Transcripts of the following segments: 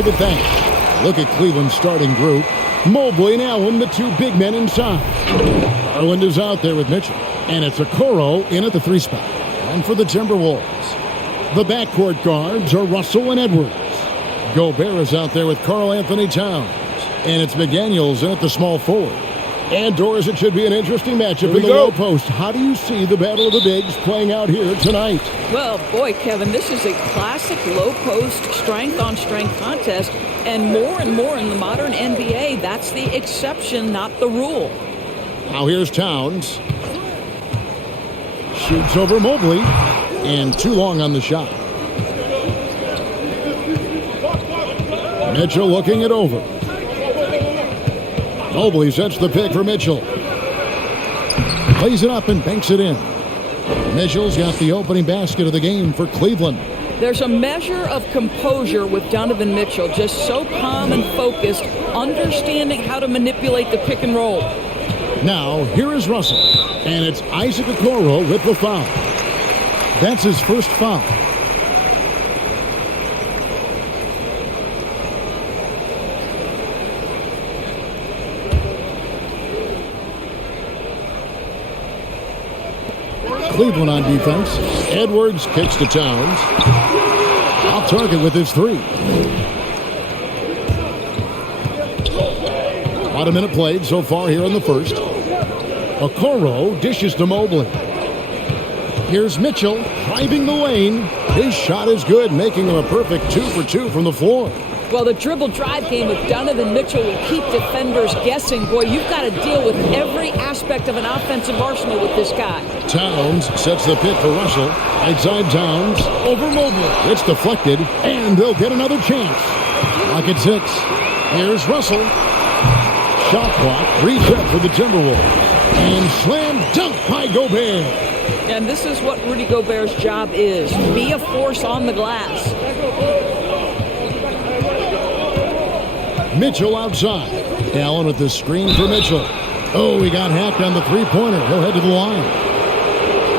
David, thanks. Look at Cleveland's starting group. Mobley and Allen, the two big men inside. Garland is out there with Mitchell. And it's Okoro in at the 3 spot. And for the Timberwolves, the backcourt guards are Russell and Edwards. Gobert is out there with Karl Anthony Towns. And it's McDaniels in at the small forward. And Doris, it should be an interesting matchup in the low post. How do you see the battle of the bigs playing out here tonight? Well, boy, Kevin, this is a classic low post strength-on-strength contest. And more in the modern NBA, that's the exception, not the rule. Now here's Towns. Shoots over Mobley. And too long on the shot. Mitchell looking it over. Mobley sets the pick for Mitchell. Plays it up and banks it in. Mitchell's got the opening basket of the game for Cleveland. There's a measure of composure with Donovan Mitchell, just so calm and focused, understanding how to manipulate the pick and roll. Now, here is Russell, and it's Isaac Okoro with the foul. That's his first foul. Cleveland on defense. Edwards kicks to Towns. Off target with his 3. About a minute played so far here in the first. Okoro dishes to Mobley. Here's Mitchell driving the lane. His shot is good, making him a perfect 2 for 2 from the floor. Well, the dribble drive game with Donovan Mitchell will keep defenders guessing. Boy, you've got to deal with every aspect of an offensive arsenal with this guy. Towns sets the pick for Russell. Outside Towns over Mobley. It's deflected, and they'll get another chance. Clock at 6. Here's Russell. Shot clock reset for the Timberwolves. And slam dunk by Gobert. And this is what Rudy Gobert's job is. Be a force on the glass. Mitchell outside. Allen with the screen for Mitchell. Oh, he got hacked on the 3-pointer. He'll head to the line.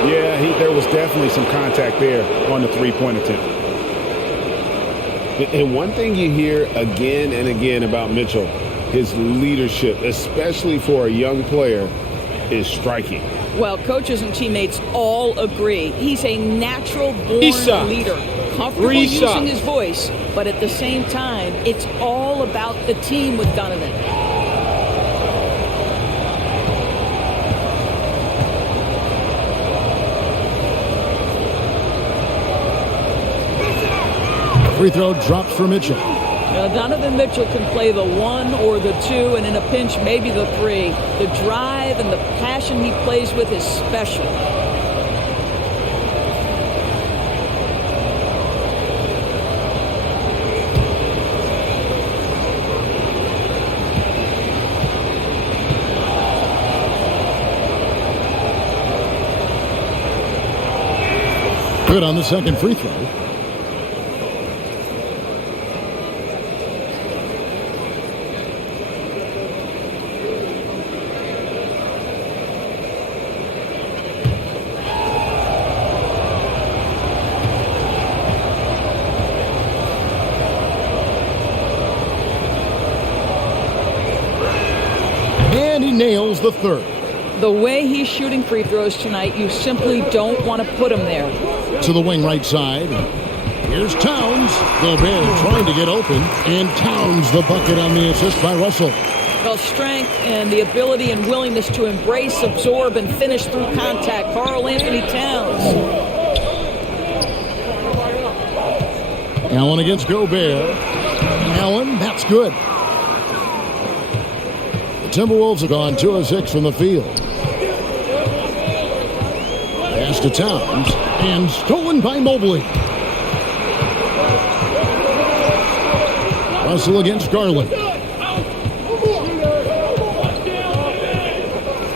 Yeah, there was definitely some contact there on the 3-point attempt. And one thing you hear again and again about Mitchell, his leadership, especially for a young player, is striking. Well, coaches and teammates all agree. He's a natural-born leader. Comfortable using his voice, but at the same time, it's all about the team with Donovan. Free throw drops for Mitchell. Now, Donovan Mitchell can play the 1 or the 2, and in a pinch, maybe the 3. The drive and the passion he plays with is special. Good on the second free throw. And he nails the third. The way he's shooting free throws tonight, you simply don't want to put him there. To the wing right side. Here's Towns. Gobert trying to get open. And Towns the bucket on the assist by Russell. Well, strength and the ability and willingness to embrace, absorb, and finish through contact. Karl Anthony Towns. Allen against Gobert. Allen, that's good. The Timberwolves have gone 2 of 6 from the field. Pass to Towns. And stolen by Mobley. Russell against Garland.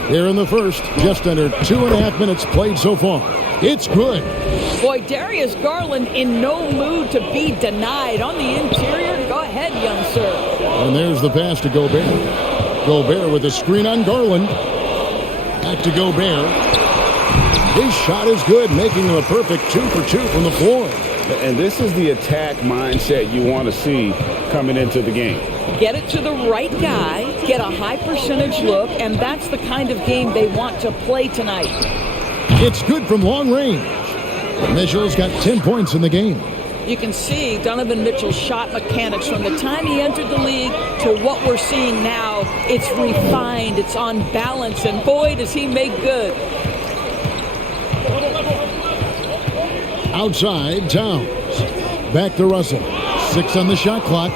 Here in the first, just under 2.5 minutes played so far. It's good. Boy, Darius Garland in no mood to be denied. On the interior, go ahead, young sir. And there's the pass to Gobert. Gobert with a screen on Garland. Back to Gobert. His shot is good, making him a perfect 2 for 2 from the floor. And this is the attack mindset you want to see coming into the game. Get it to the right guy, get a high percentage look, and that's the kind of game they want to play tonight. It's good from long range. Mitchell's got 10 points in the game. You can see Donovan Mitchell's shot mechanics from the time he entered the league to what we're seeing now. It's refined, it's on balance, and boy, does he make good. Outside, Towns. Back to Russell. 6 on the shot clock.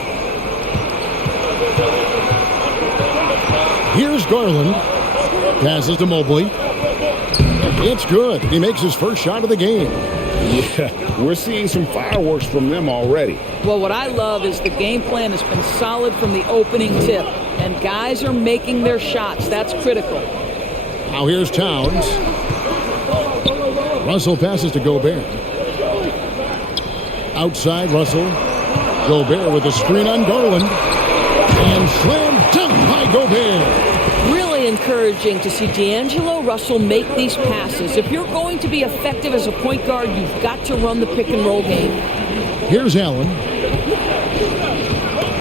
Here's Garland. Passes to Mobley. It's good. He makes his first shot of the game. Yeah, we're seeing some fireworks from them already. Well, what I love is the game plan has been solid from the opening tip, and guys are making their shots. That's critical. Now here's Towns. Russell passes to Gobert. Outside, Russell. Gobert with a screen on Garland. And slam dunk by Gobert. Really encouraging to see D'Angelo Russell make these passes. If you're going to be effective as a point guard, you've got to run the pick-and-roll game. Here's Allen.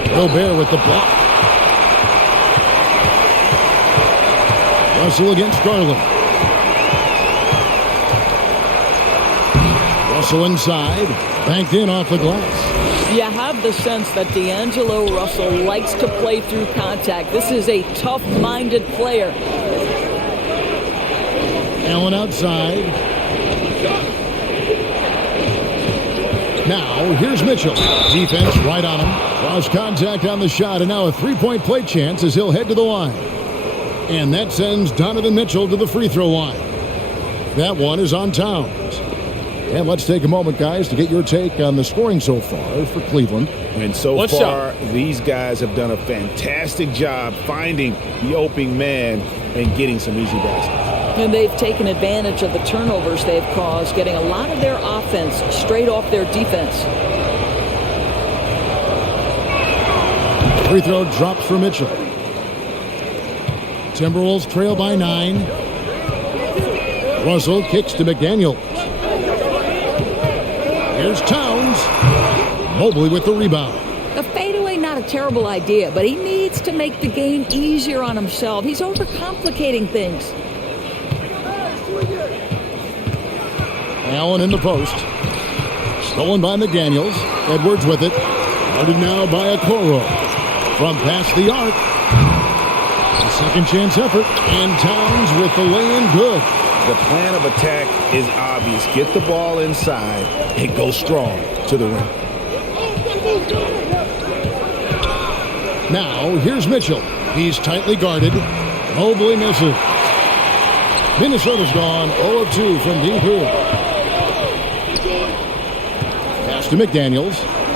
Gobert with the block. Russell against Garland. Russell inside. Banked in off the glass. You have the sense that D'Angelo Russell likes to play through contact. This is a tough-minded player. Allen outside. Now, here's Mitchell. Defense right on him. Cross contact on the shot, and now a three-point play chance as he'll head to the line. And that sends Donovan Mitchell to the free throw line. That one is on Towns. And let's take a moment, guys, to get your take on the scoring so far for Cleveland. And so far, these guys have done a fantastic job finding the open man and getting some easy baskets. And they've taken advantage of the turnovers they've caused, getting a lot of their offense straight off their defense. Free throw drops for Mitchell. Timberwolves trail by 9. Russell kicks to McDaniel. Here's Towns. Mobley with the rebound. A fadeaway, not a terrible idea, but he needs to make the game easier on himself. He's overcomplicating things. Allen in the post. Stolen by McDaniels. Edwards with it. Guarded now by Okoro. From past the arc. A second chance effort. And Towns with the lay-in good. The plan of attack is obvious. Get the ball inside and go strong to the rim. Now, here's Mitchell. He's tightly guarded. Mobley misses. Minnesota's gone 0 of 2 from deep here. Pass to McDaniels.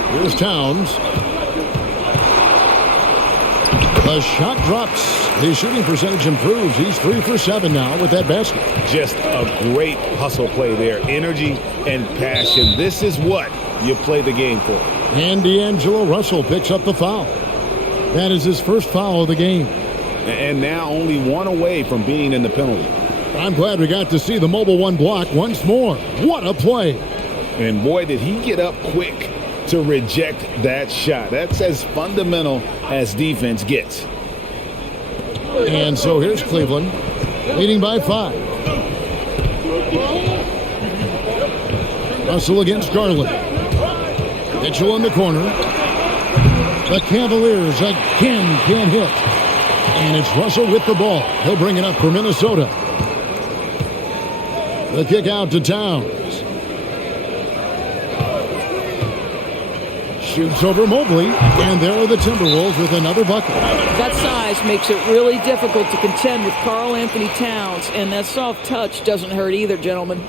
Here's Towns. The shot drops. His shooting percentage improves. He's 3 for 7 now with that basket. Just a great hustle play there. Energy and passion. This is what you play the game for. And D'Angelo Russell picks up the foul. That is his first foul of the game. And now only one away from being in the penalty. I'm glad we got to see the mobile one block once more. What a play. And boy, did he get up quick to reject that shot. That's as fundamental as defense gets. And so here's Cleveland, leading by 5. Russell against Garland. Mitchell in the corner. The Cavaliers again can't hit. And it's Russell with the ball. He'll bring it up for Minnesota. The kick out to Towns. Shoots over Mobley, and there are the Timberwolves with another bucket. That size makes it really difficult to contend with Karl Anthony Towns, and that soft touch doesn't hurt either, gentlemen.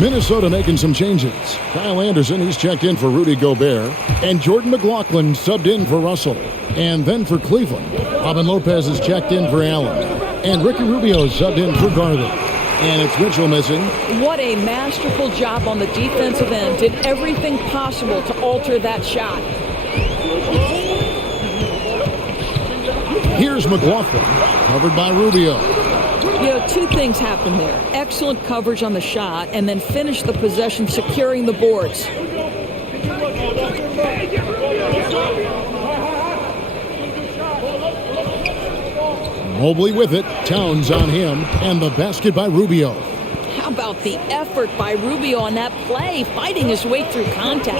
Minnesota making some changes. Kyle Anderson, he's checked in for Rudy Gobert. And Jordan McLaughlin subbed in for Russell. And then for Cleveland, Robin Lopez is checked in for Allen. And Ricky Rubio subbed in for Garland. And it's Mitchell missing. What a masterful job on the defensive end. Did everything possible to alter that shot. Here's McLaughlin, covered by Rubio. You know, two things happened there. Excellent coverage on the shot, and then finish the possession securing the boards. Mobley with it. Towns on him. And the basket by Rubio. How about the effort by Rubio on that play, fighting his way through contact.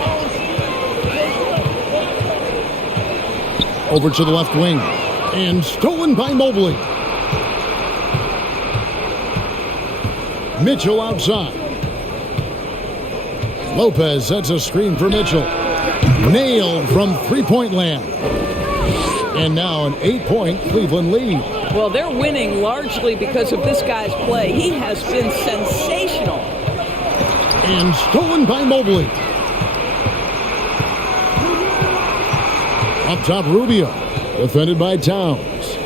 Over to the left wing. And stolen by Mobley. Mitchell outside. Lopez sets a screen for Mitchell. Nailed from three-point land. And now an 8-point Cleveland lead. Well, they're winning largely because of this guy's play. He has been sensational. And stolen by Mobley. Up top, Rubio. Defended by Towns.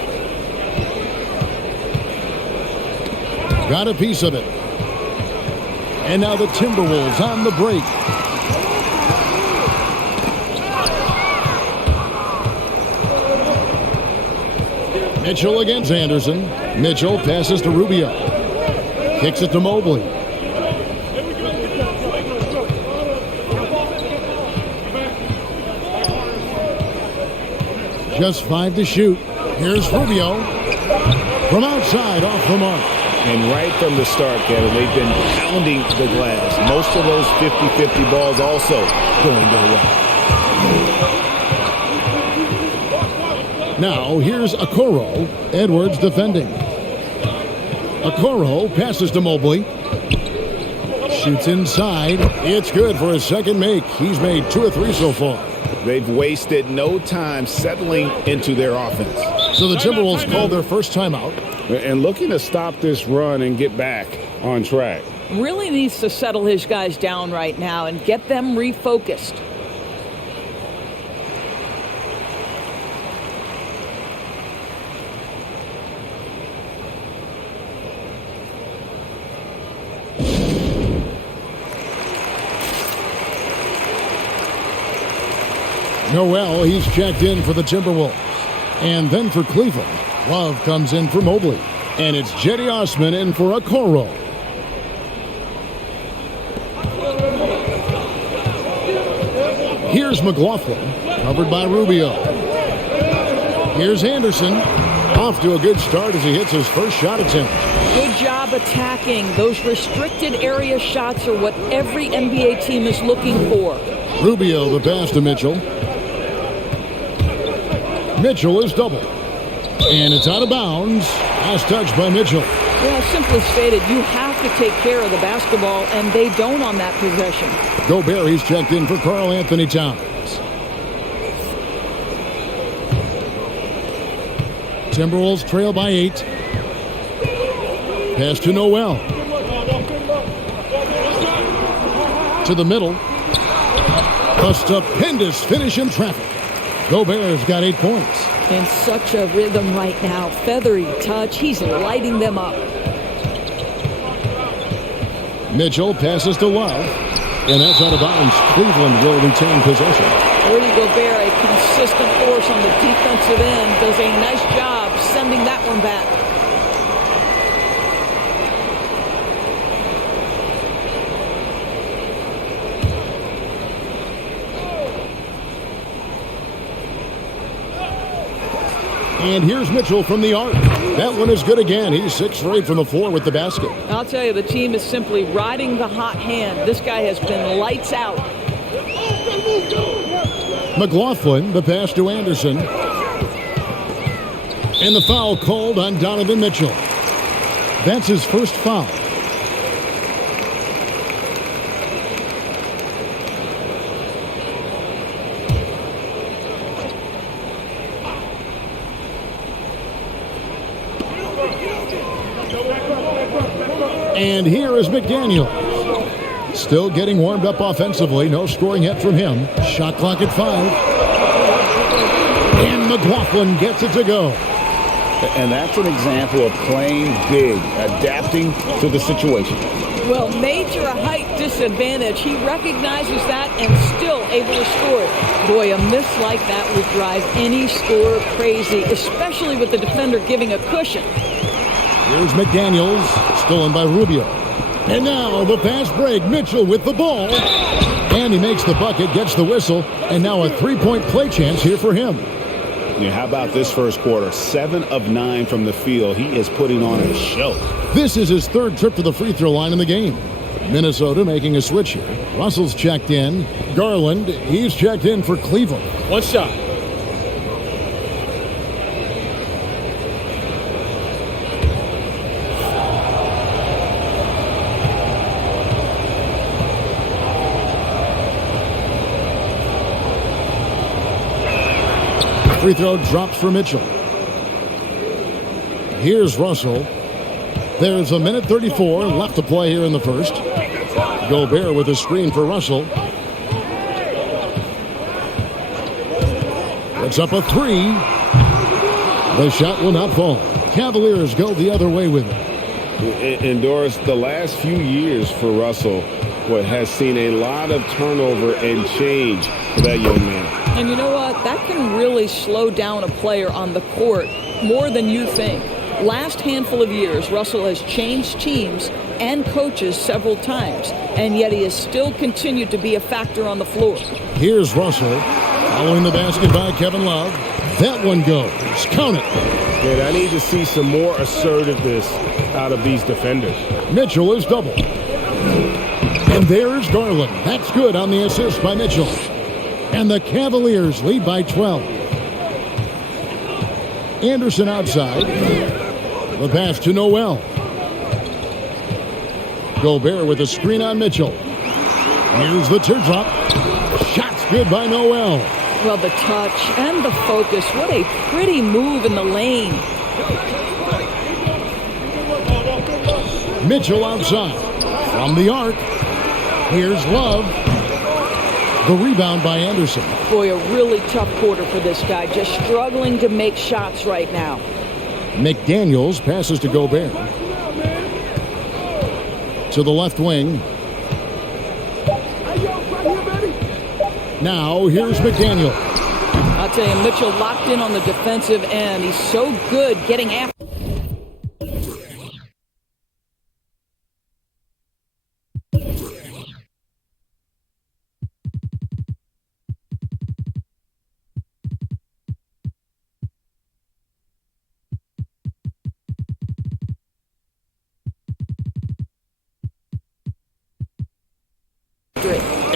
Got a piece of it. And now the Timberwolves on the break. Mitchell against Anderson. Mitchell passes to Rubio. Kicks it to Mobley. Just 5 to shoot. Here's Rubio. From outside, off the mark. And right from the start, Kevin, they've been pounding the glass. Most of those 50-50 balls also going their way. Now, here's Okoro. Edwards defending. Okoro passes to Mobley. Shoots inside. It's good for his second make. He's made 2 or 3 so far. They've wasted no time settling into their offense. So the Timberwolves called their first timeout. And looking to stop this run and get back on track. Really needs to settle his guys down right now and get them refocused. Noel, he's checked in for the Timberwolves. And then for Cleveland, Love comes in for Mobley. And it's Jetty Osman in for Okoro. Here's McLaughlin, covered by Rubio. Here's Anderson. Off to a good start as he hits his first shot attempt. Good job attacking. Those restricted area shots are what every NBA team is looking for. Rubio the pass to Mitchell. Mitchell is doubled. And it's out of bounds. Last touch by Mitchell. Well, simply stated, you have to take care of the basketball, and they don't on that possession. Gobert, he's checked in for Karl Anthony Towns. Timberwolves trail by 8. Pass to Noel. To the middle. A stupendous finish in traffic. Gobert's got 8 points. In such a rhythm right now. Feathery touch. He's lighting them up. Mitchell passes to Love. And that's out of bounds. Cleveland will retain possession. Rudy Gobert, a consistent force on the defensive end, does a nice job sending that one back. And here's Mitchell from the arc. That one is good again. He's 6 for 8 from the floor with the basket. I'll tell you, the team is simply riding the hot hand. This guy has been lights out. McLaughlin, the pass to Anderson. And the foul called on Donovan Mitchell. That's his first foul. And here is McDaniel. Still getting warmed up offensively. No scoring yet from him. Shot clock at 5. And McLaughlin gets it to go. And that's an example of playing big, adapting to the situation. Well, major height disadvantage. He recognizes that and still able to score it. Boy, a miss like that would drive any scorer crazy, especially with the defender giving a cushion. Here's McDaniels, stolen by Rubio. And now the fast break. Mitchell with the ball. And he makes the bucket, gets the whistle, and now a three-point play chance here for him. Yeah, how about this first quarter? 7 of 9 from the field. He is putting on a show. This is his third trip to the free throw line in the game. Minnesota making a switch here. Russell's checked in. Garland, he's checked in for Cleveland. One shot. Free throw drops for Mitchell. Here's Russell. There's a minute 34 left to play here in the first. Gobert with a screen for Russell. It's up a three. The shot will not fall. Cavaliers go the other way with it. And Doris, the last few years for Russell has seen a lot of turnover and change for that young man. And you know what? That can really slow down a player on the court more than you think. Last handful of years, Russell has changed teams and coaches several times, and yet he has still continued to be a factor on the floor. Here's Russell, following the basket by Kevin Love. That one goes. Count it. Yeah, I need to see some more assertiveness out of these defenders. Mitchell is doubled. And there's Garland. That's good on the assist by Mitchell. And the Cavaliers lead by 12. Anderson outside. The pass to Noel. Gobert with a screen on Mitchell. Here's the teardrop. Shot's good by Noel. Well, the touch and the focus. What a pretty move in the lane. Mitchell outside. From the arc. Here's Love. The rebound by Anderson. Boy, a really tough quarter for this guy. Just struggling to make shots right now. McDaniels passes to Gobert. To the left wing. Now, here's McDaniel. I'll tell you, Mitchell locked in on the defensive end. He's so good getting after.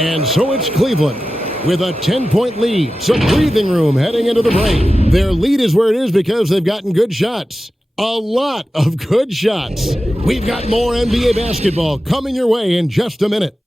And so it's Cleveland with a 10-point lead. Some breathing room heading into the break. Their lead is where it is because they've gotten good shots. A lot of good shots. We've got more NBA basketball coming your way in just a minute.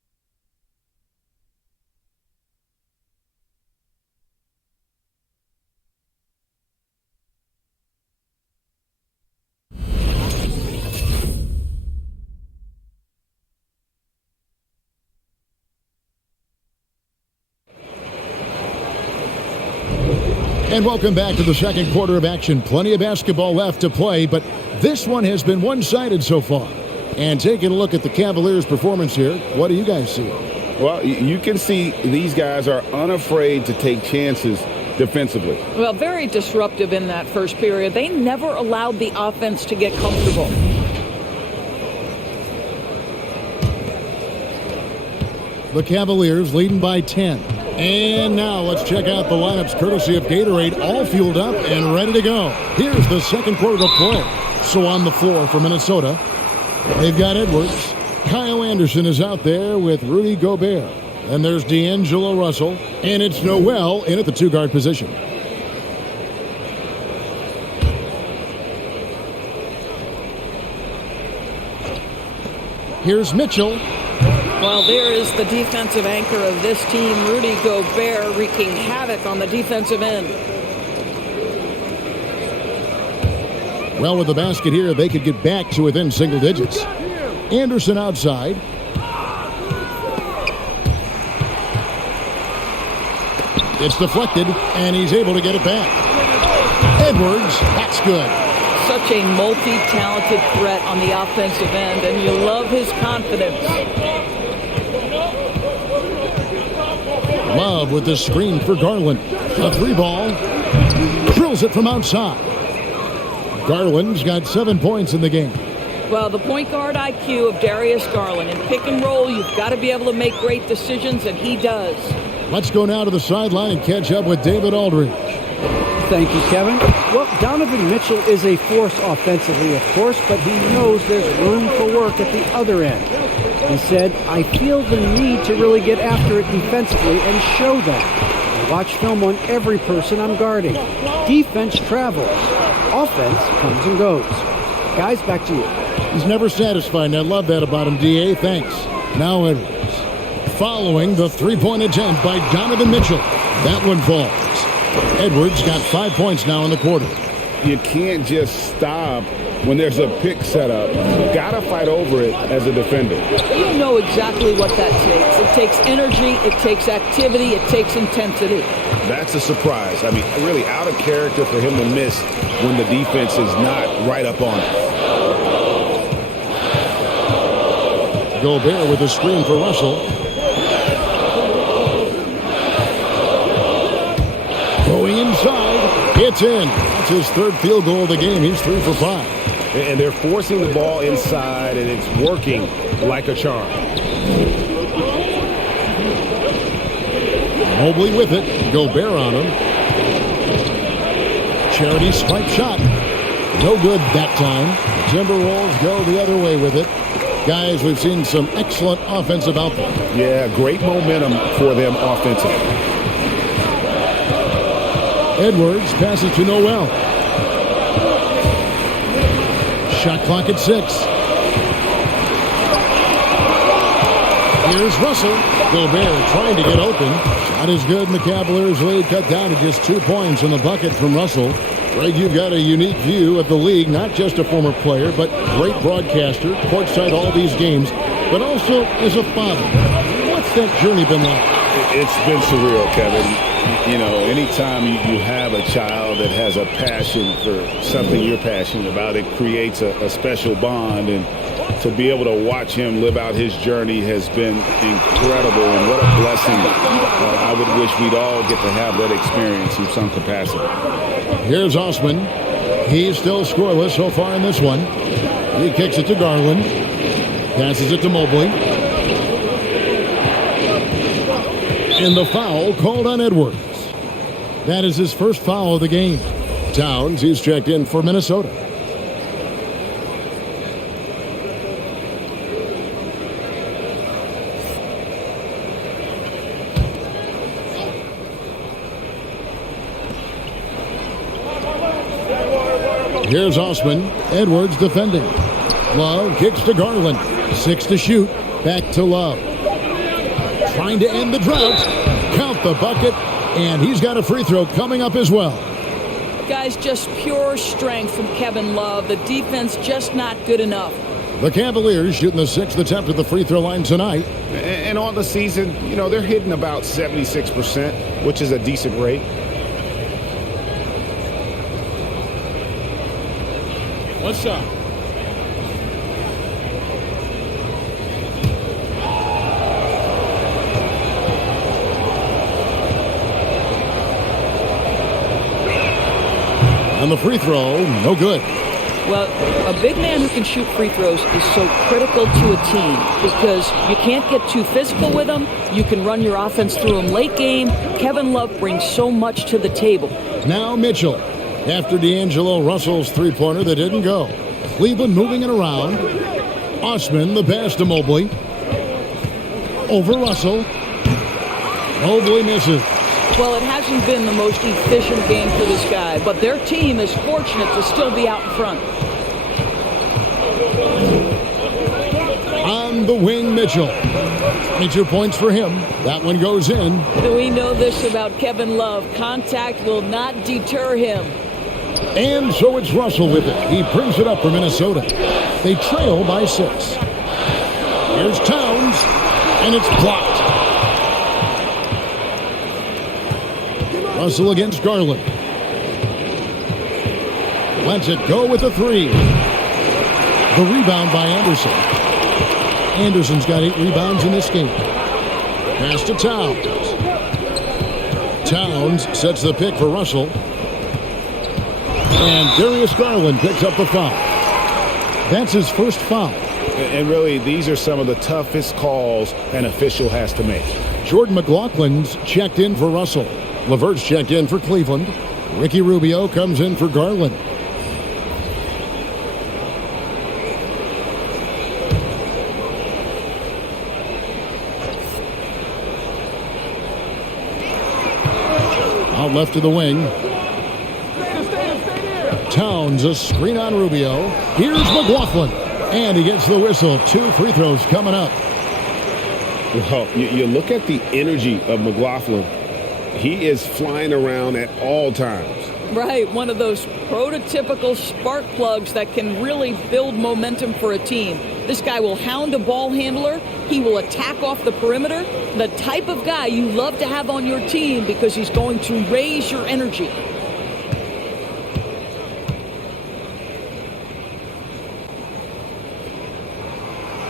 And welcome back to the second quarter of action. Plenty of basketball left to play, but this one has been one-sided so far. And taking a look at the Cavaliers' performance here, what do you guys see? Well, you can see these guys are unafraid to take chances defensively. Well, very disruptive in that first period. They never allowed the offense to get comfortable. The Cavaliers leading by 10. And now let's check out the lineups courtesy of Gatorade, all fueled up and ready to go. Here's the second quarter to play. So on the floor for Minnesota, they've got Edwards. Kyle Anderson is out there with Rudy Gobert. And there's D'Angelo Russell. And it's Noel in at the two-guard position. Here's Mitchell. Well, there is the defensive anchor of this team, Rudy Gobert, wreaking havoc on the defensive end. Well, with the basket here, they could get back to within single digits. Anderson outside. It's deflected, and he's able to get it back. Edwards, that's good. such a multi-talented threat on the offensive end, and you love his confidence. Love with the screen for Garland. A three ball. Drills it from outside. Garland's got 7 points in the game. Well, the point guard IQ of Darius Garland. In pick and roll, you've got to be able to make great decisions, and he does. Let's go now to the sideline and catch up with David Aldridge. Thank you, Kevin. Well, Donovan Mitchell is a force offensively, of course, but he knows there's room for work at the other end. He said, I feel the need to really get after it defensively and show that. I watch film on every person I'm guarding. Defense travels. Offense comes and goes. Guys, back to you. He's never satisfied, and I love that about him, D.A. Thanks. Now Edwards. Following the three-point attempt by Donovan Mitchell. That one falls. Edwards got 5 points now in the quarter. You can't just stop when there's a pick set up. You got to fight over it as a defender. You know exactly what that takes. It takes energy, it takes activity, it takes intensity. That's a surprise. I mean, really out of character for him to miss when the defense is not right up on it. Gobert with a screen for Russell. Going inside. It's in. That's his third field goal of the game. He's 3 for 5. And they're forcing the ball inside, and it's working like a charm. Mobley with it. Gobert on him. Charity swipe shot. No good that time. The Timberwolves go the other way with it. Guys, we've seen some excellent offensive output. Yeah, great momentum for them offensively. Edwards passes to Noel. Shot clock at 6. Here's Russell. Gobert trying to get open. Shot is good, and the Cavaliers lead cut down to just 2 points in the bucket from Russell. Greg, you've got a unique view of the league, not just a former player, but great broadcaster, courtside all these games, but also as a father. What's that journey been like? It's been surreal, Kevin. You know, anytime you have a child that has a passion for something you're passionate about, it creates a special bond. And to be able to watch him live out his journey has been incredible. And what a blessing. I would wish we'd all get to have that experience in some capacity. Here's Osman. He's still scoreless so far in this one. He kicks it to Garland. Passes it to Mobley. And the foul called on Edwards. That is his first foul of the game. Towns, he's checked in for Minnesota. Here's Osman. Edwards defending. Love kicks to Garland. 6 to shoot. Back to Love. Trying to end the drought. Count the bucket. And he's got a free throw coming up as well. Guys, just pure strength from Kevin Love. The defense just not good enough. The Cavaliers shooting the 6th attempt at the free throw line tonight. And on the season, you know, they're hitting about 76%, which is a decent rate. What's up? On the free throw, no good. Well, a big man who can shoot free throws is so critical to a team because you can't get too physical with them. You can run your offense through them late game. Kevin Love brings so much to the table. Now Mitchell. After D'Angelo Russell's three-pointer that didn't go. Cleveland moving it around. Osman, the pass to Mobley. Over Russell. Mobley misses. Well, it hasn't been the most efficient game for this guy, but their team is fortunate to still be out in front. On the wing, Mitchell. 22 points for him. That one goes in. We know this about Kevin Love. Contact will not deter him. And so it's Russell with it. He brings it up for Minnesota. They trail by 6. Here's Towns, and it's blocked. Russell against Garland. Lets it go with a three. The rebound by Anderson. Anderson's got 8 rebounds in this game. Pass to Towns. Towns sets the pick for Russell. And Darius Garland picks up the foul. That's his first foul. And really, these are some of the toughest calls an official has to make. Jordan McLaughlin's checked in for Russell. LeVert's checked in for Cleveland. Ricky Rubio comes in for Garland. Out left to the wing. Towns, a screen on Rubio. Here's McLaughlin. And he gets the whistle. 2 free throws coming up. Well, you look at the energy of McLaughlin. He is flying around at all times. Right, one of those prototypical spark plugs that can really build momentum for a team. This guy will hound a ball handler. He will attack off the perimeter. The type of guy you love to have on your team because he's going to raise your energy.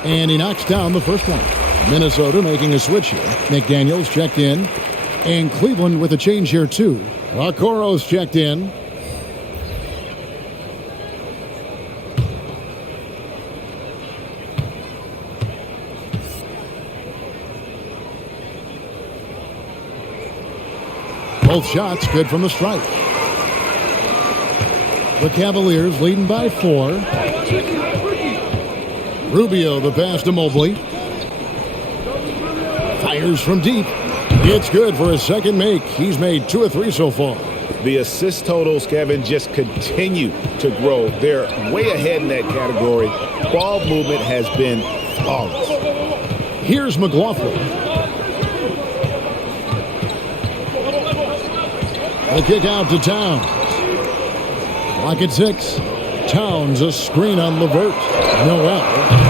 And he knocks down the first one. Minnesota making a switch here. McDaniels checked in. And Cleveland with a change here, too. Okoro's checked in. Both shots good from the stripe. The Cavaliers leading by 4. Rubio, the pass to Mobley. Fires from deep. It's good for his second make. He's made 2 of 3 so far. The assist totals, Kevin, just continue to grow. They're way ahead in that category. Ball movement has been flawless. Here's McLaughlin. The kick out to Towns. Clock at 6. Towns, a screen on LeVert. Noel.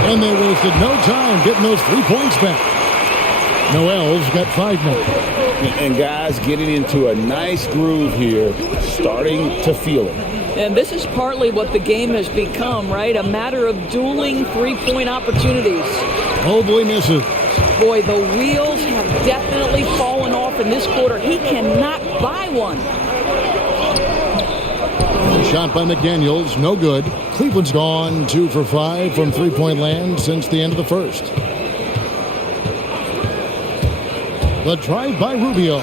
And they wasted no time getting those 3 points back. Noel's got 5 more. And guys getting into a nice groove here, starting to feel it. And this is partly what the game has become, right? A matter of dueling 3-point opportunities. Mobley misses. Boy, the wheels have definitely fallen off in this quarter. He cannot buy one. Shot by McDaniels, no good. Cleveland's gone 2 for 5 from 3-point land since the end of the first. The drive by Rubio.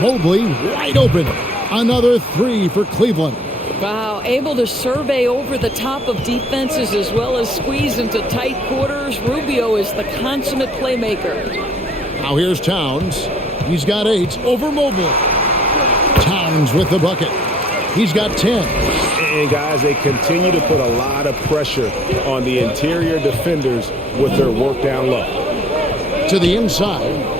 Mobley wide open. Another 3 for Cleveland. Wow, able to survey over the top of defenses as well as squeeze into tight quarters. Rubio is the consummate playmaker. Now here's Towns. He's got 8 over Mobley. Towns with the bucket. He's got 10. And guys, they continue to put a lot of pressure on the interior defenders with their work down low. To the inside.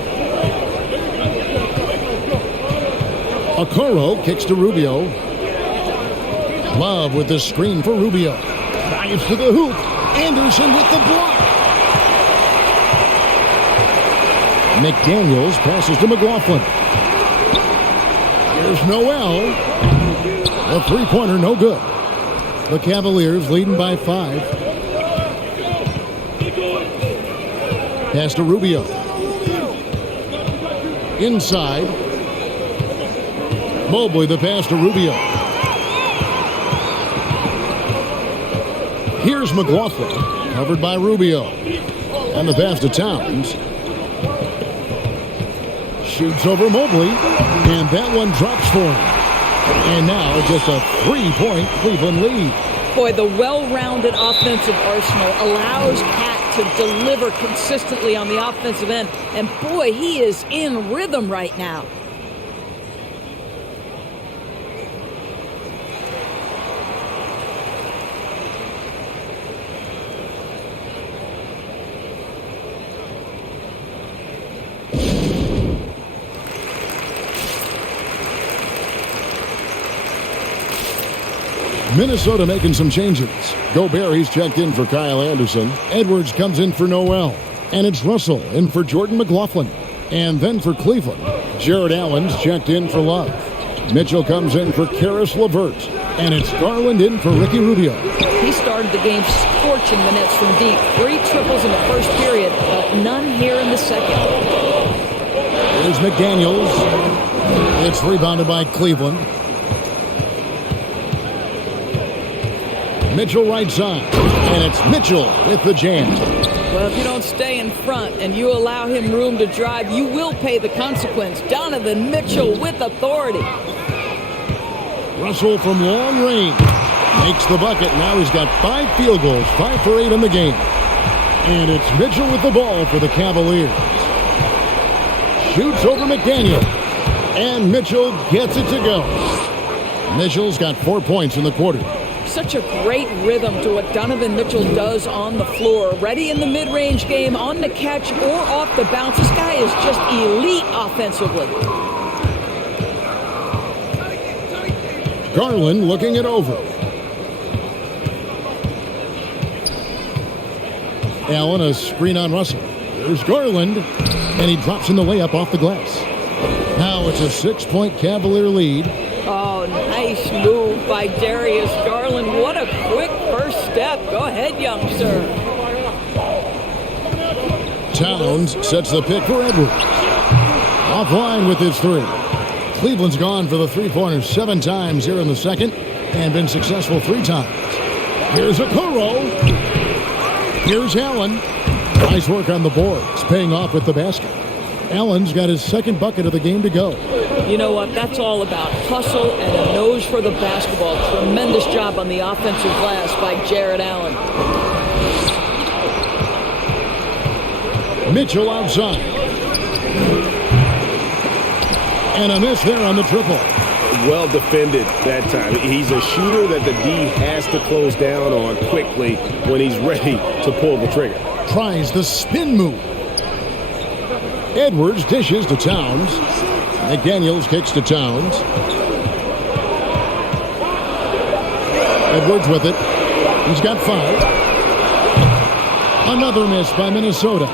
Okoro kicks to Rubio. Love with the screen for Rubio. Drives to the hoop. Anderson with the block. McDaniels passes to McLaughlin. Here's Noel. The 3-pointer, no good. The Cavaliers leading by 5. Pass to Rubio. Inside. Mobley, the pass to Rubio. Here's McLaughlin, covered by Rubio. And the pass to Towns. Shoots over Mobley, and that one drops for him. And now just a 3-point Cleveland lead. Boy, the well-rounded offensive arsenal allows Pat to deliver consistently on the offensive end. And boy, he is in rhythm right now. Minnesota making some changes. Gobert, he's checked in for Kyle Anderson. Edwards comes in for Noel. And it's Russell in for Jordan McLaughlin. And then for Cleveland, Jared Allen's checked in for Love. Mitchell comes in for Karis LeVert. And it's Garland in for Ricky Rubio. He started the game scorching the Nets from deep. 3 triples in the first period, but none here in the second. Here's McDaniels. It's rebounded by Cleveland. Mitchell right side. And it's Mitchell with the jam. Well, if you don't stay in front and you allow him room to drive, you will pay the consequence. Donovan Mitchell with authority. Russell from long range makes the bucket. Now he's got 5 field goals, 5 for 8 in the game. And it's Mitchell with the ball for the Cavaliers. Shoots over McDaniel. And Mitchell gets it to go. Mitchell's got 4 points in the quarter. Such a great rhythm to what Donovan Mitchell does on the floor. Ready in the mid-range game, on the catch or off the bounce. This guy is just elite offensively. Garland looking it over. Allen, a screen on Russell. There's Garland, and he drops in the layup off the glass. Now it's a 6-point Cavalier lead. Oh, nice move by Darius Garland. What a quick first step. Go ahead, young sir. Towns sets the pick for Edwards. Offline with his 3. Cleveland's gone for the 3-pointer 7 times here in the second and been successful 3 times. Here's Okoro. Here's Allen. Nice work on the boards, paying off with the basket. Allen's got his 2nd bucket of the game to go. You know what? That's all about hustle and a nose for the basketball. Tremendous job on the offensive glass by Jared Allen. Mitchell outside. And a miss there on the triple. Well defended that time. He's a shooter that the D has to close down on quickly when he's ready to pull the trigger. Tries the spin move. Edwards dishes to Towns. McDaniels kicks to Towns. Edwards with it. He's got 5. Another miss by Minnesota.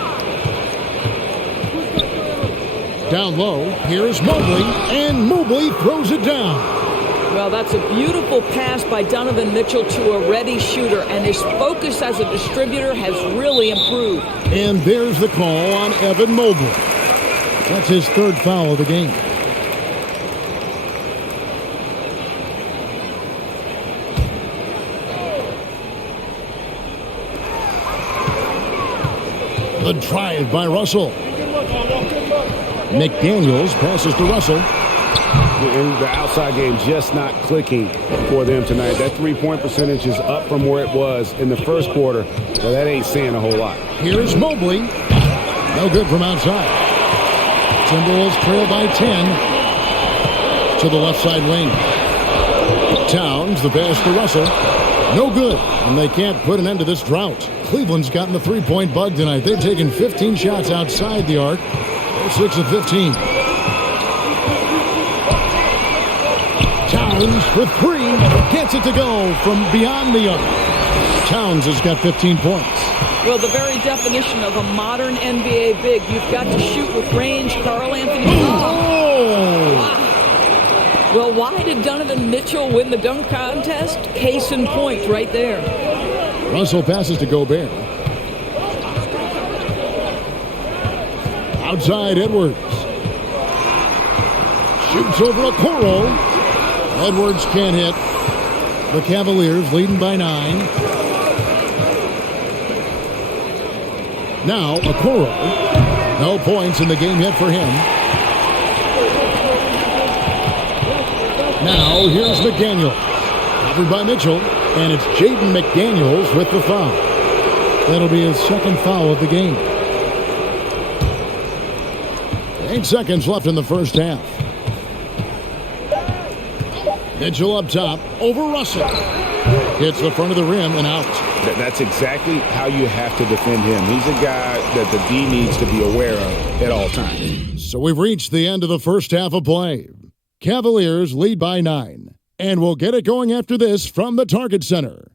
Down low, here's Mobley, and Mobley throws it down. Well, that's a beautiful pass by Donovan Mitchell to a ready shooter, and his focus as a distributor has really improved. And there's the call on Evan Mobley. That's his 3rd foul of the game. The drive by Russell. McDaniels passes to Russell. And the outside game just not clicking for them tonight. That 3-point percentage is up from where it was in the first quarter. So that ain't saying a whole lot. Here's Mobley. No good from outside. Timberwolves trail by 10 to the left side wing. Towns, the pass to Russell. No good, and they can't put an end to this drought. Cleveland's gotten the 3-point bug tonight. They've taken 15 shots outside the arc. They're 6 of 15. Towns for 3. Gets it to go from beyond the arc. Towns has got 15 points. Well, the very definition of a modern NBA big. You've got to shoot with range. Karl Anthony. Oh! Wow. Well, why did Donovan Mitchell win the dunk contest? Case in point right there. Russell passes to Gobert. Outside Edwards. Shoots over Okoro. Edwards can't hit. The Cavaliers leading by 9. Now Okoro. No points in the game yet for him. Now here's McDaniels. Covered by Mitchell. And it's Jaden McDaniels with the foul. That'll be his 2nd foul of the game. 8 seconds left in the first half. Mitchell up top over Russell. Hits the front of the rim and out. That's exactly how you have to defend him. He's a guy that the D needs to be aware of at all times. So we've reached the end of the first half of play. Cavaliers lead by 9. And we'll get it going after this from the Target Center.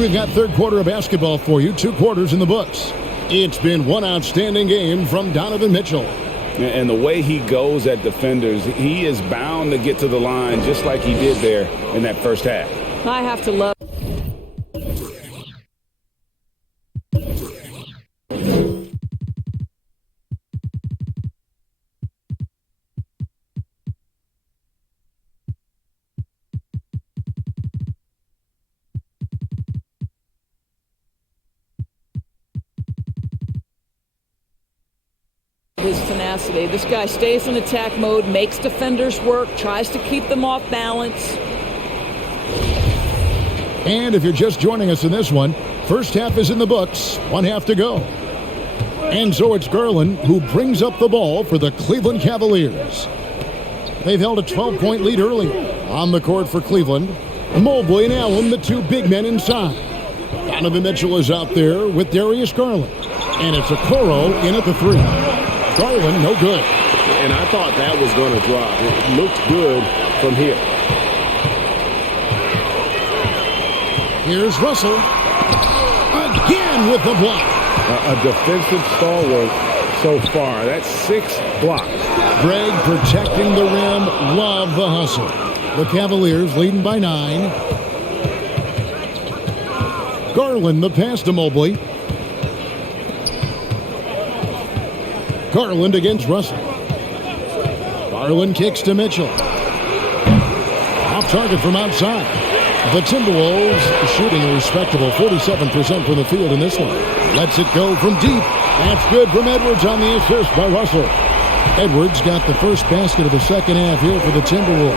we've got third quarter of basketball for you. 2 quarters in the books. It's been one outstanding game from Donovan Mitchell. And the way he goes at defenders, he is bound to get to the line just like he did there in that first half. I have to love his tenacity. This guy stays in attack mode, makes defenders work, tries to keep them off balance. And if you're just joining us in this one, first half is in the books, 1 half to go. And so it's Garland who brings up the ball for the Cleveland Cavaliers. They've held a 12-point lead earlier. On the court for Cleveland, Mobley and Allen, the 2 big men inside. Donovan Mitchell is out there with Darius Garland. And it's Okoro in at the 3. Garland, no good. And I thought that was going to drop. It looked good from here. Here's Russell. Again with the block. A defensive stalwart so far. That's 6 blocks. Greg protecting the rim. Love the hustle. The Cavaliers leading by 9. Garland the pass to Mobley. Garland against Russell. Garland kicks to Mitchell. Off target from outside. The Timberwolves shooting a respectable 47% from the field in this one. Lets it go from deep. That's good from Edwards on the assist by Russell. Edwards got the first basket of the second half here for the Timberwolves.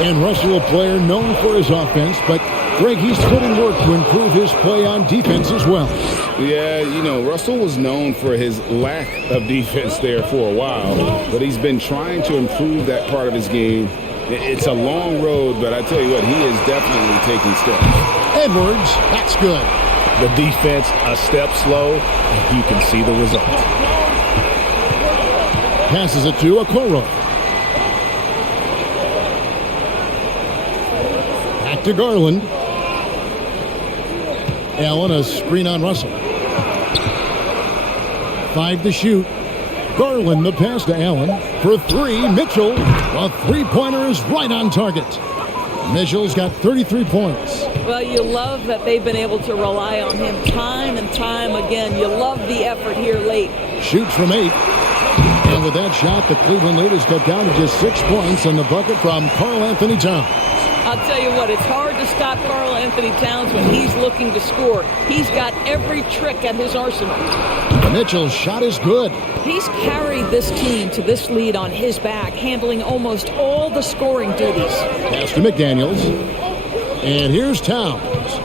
And Russell, a player known for his offense, but Greg, he's put in work to improve his play on defense as well. Yeah, you know, Russell was known for his lack of defense there for a while, but he's been trying to improve that part of his game. It's a long road, but I tell you what, he is definitely taking steps. Edwards, that's good. The defense a step slow, you can see the result. Passes it to Okoro. Back to Garland. Allen, a screen on Russell. 5 to shoot. Garland, the pass to Allen. For 3, Mitchell. A three-pointer is right on target. Mitchell's got 33 points. Well, you love that they've been able to rely on him time and time again. You love the effort here late. Shoots from 8. And with that shot, the Cleveland lead is cut down to just 6 points on the bucket from Karl Anthony Towns. I'll tell you what, it's hard to stop Karl Anthony Towns when he's looking to score. He's got every trick at his arsenal. Mitchell's shot is good. He's carried this team to this lead on his back, handling almost all the scoring duties. Pass to McDaniels. And here's Towns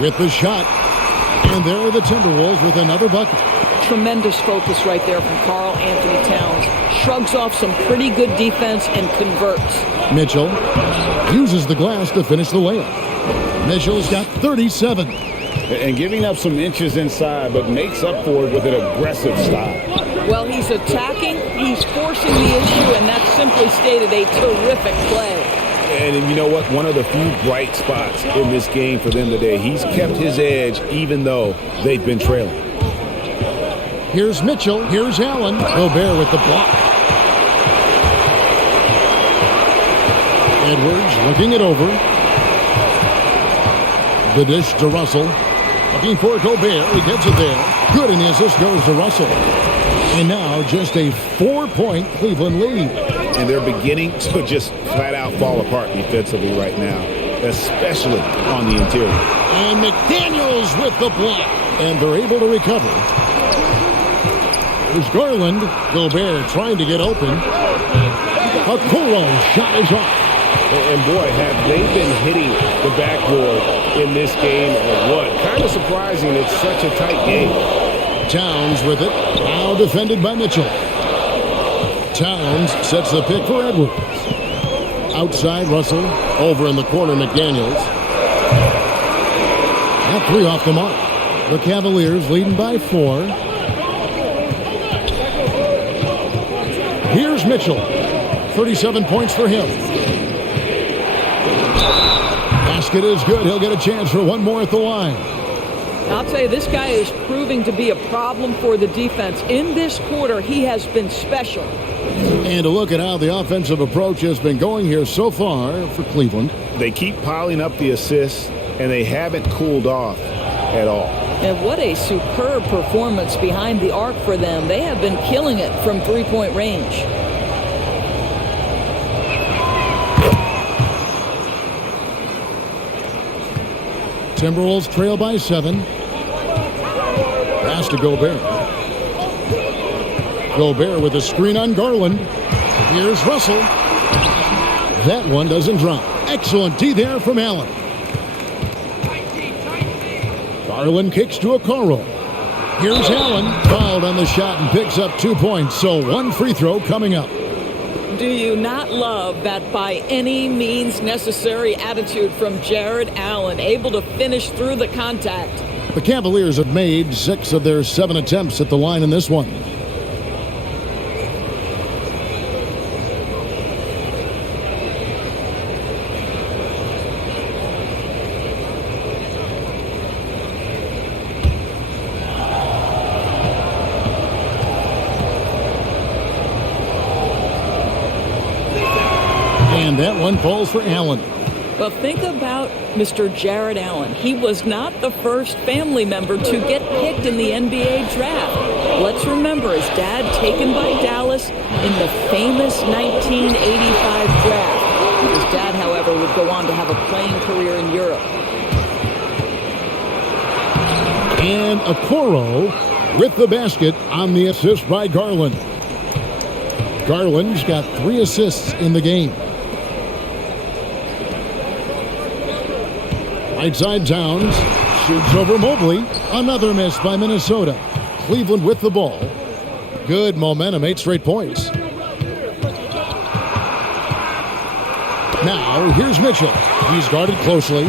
with the shot. And there are the Timberwolves with another bucket. Tremendous focus right there from Karl Anthony Towns. Shrugs off some pretty good defense and converts. Mitchell uses the glass to finish the layup. Mitchell's got 37. And giving up some inches inside, but makes up for it with an aggressive style. Well, he's attacking, he's forcing the issue, and that's simply stated a terrific play. And you know what? One of the few bright spots in this game for them today. He's kept his edge even though they've been trailing. Here's Mitchell. Here's Allen. Gobert with the block. Edwards looking it over. The dish to Russell. Looking for Gobert. He gets it there. Good, and the assist goes to Russell. And now just a 4-point Cleveland lead. And they're beginning to just flat out fall apart defensively right now, especially on the interior. And McDaniels with the block. And they're able to recover. There's Garland. Gobert trying to get open. Okoro shot is off. And boy, have they been hitting the backboard in this game or what? Kind of surprising. It's such a tight game. Towns with it. Now defended by Mitchell. Towns sets the pick for Edwards. Outside Russell. Over in the corner McDaniels. That 3 off the mark. The Cavaliers leading by 4. Here's Mitchell. 37 points for him. Basket is good. He'll get a chance for one more at the line. I'll tell you, this guy is proving to be a problem for the defense. In this quarter, he has been special. And to look at how the offensive approach has been going here so far for Cleveland. They keep piling up the assists, and they haven't cooled off at all. And what a superb performance behind the arc for them. They have been killing it from three-point range. Timberwolves trail by 7. Pass to Gobert. Gobert with a screen on Garland. Here's Russell. That one doesn't drop. Excellent D there from Allen. Garland kicks to Okoro. Here's Allen. Fouled on the shot and picks up 2 points. So one free throw coming up. Do you not love that by any means necessary attitude from Jared Allen, able to finish through the contact? The Cavaliers have made 6 of their 7 attempts at the line in this one. And that one falls for Allen. Well, think about Mr. Jared Allen. He was not the first family member to get picked in the NBA draft. Let's remember his dad taken by Dallas in the famous 1985 draft. His dad, however, would go on to have a playing career in Europe. And Okoro with the basket on the assist by Garland. Garland's got 3 assists in the game. Right side Towns shoots over Mobley. Another miss by Minnesota. Cleveland with the ball. Good momentum, 8 straight points. Now here's Mitchell. He's guarded closely.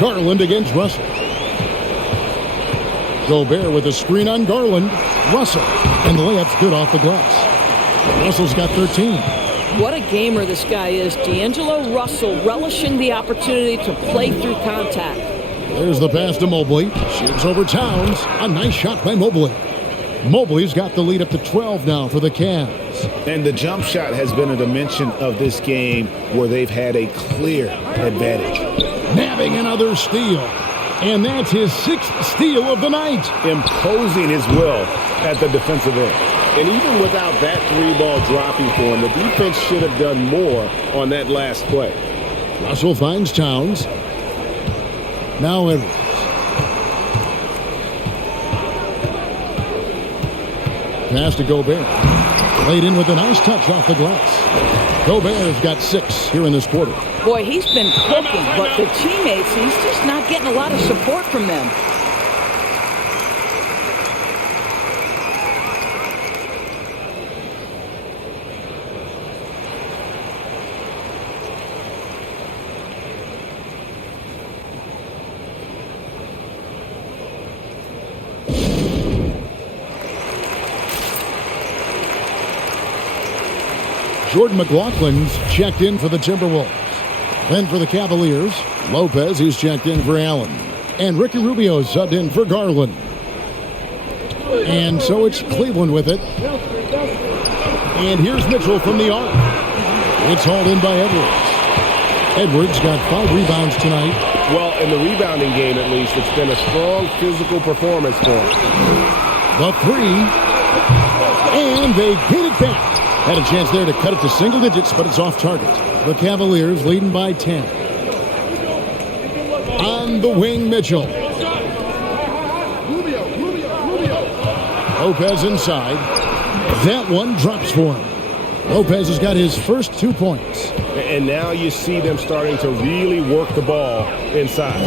Garland against Russell. Gobert with a screen on Garland. Russell. And the layup's good off the glass. Russell's got 13. What a gamer this guy is. D'Angelo Russell relishing the opportunity to play through contact. There's the pass to Mobley. Shoots over Towns. A nice shot by Mobley. Mobley's got the lead up to 12 now for the Cavs. And the jump shot has been a dimension of this game where they've had a clear advantage. Nabbing another steal. And that's his 6th steal of the night. Imposing his will at the defensive end. And even without that 3-ball dropping for him, the defense should have done more on that last play. Russell finds Towns. Now Edwards. Pass to Gobert. Laid in with a nice touch off the glass. Gobert's got 6 here in this quarter. Boy, he's been cooking, but the teammates, he's just not getting a lot of support from them. Jordan McLaughlin's checked in for the Timberwolves. Then for the Cavaliers, Lopez, he's checked in for Allen. And Ricky Rubio subbed in for Garland. And so it's Cleveland with it. And here's Mitchell from the arc. It's hauled in by Edwards. Edwards got 5 rebounds tonight. Well, in the rebounding game, at least, it's been a strong physical performance for him. The 3. And they get it back. Had a chance there to cut it to single digits, but it's off target. The Cavaliers leading by 10. On the wing, Mitchell. Lopez inside. That one drops for him. Lopez has got his first 2 points. And now you see them starting to really work the ball inside.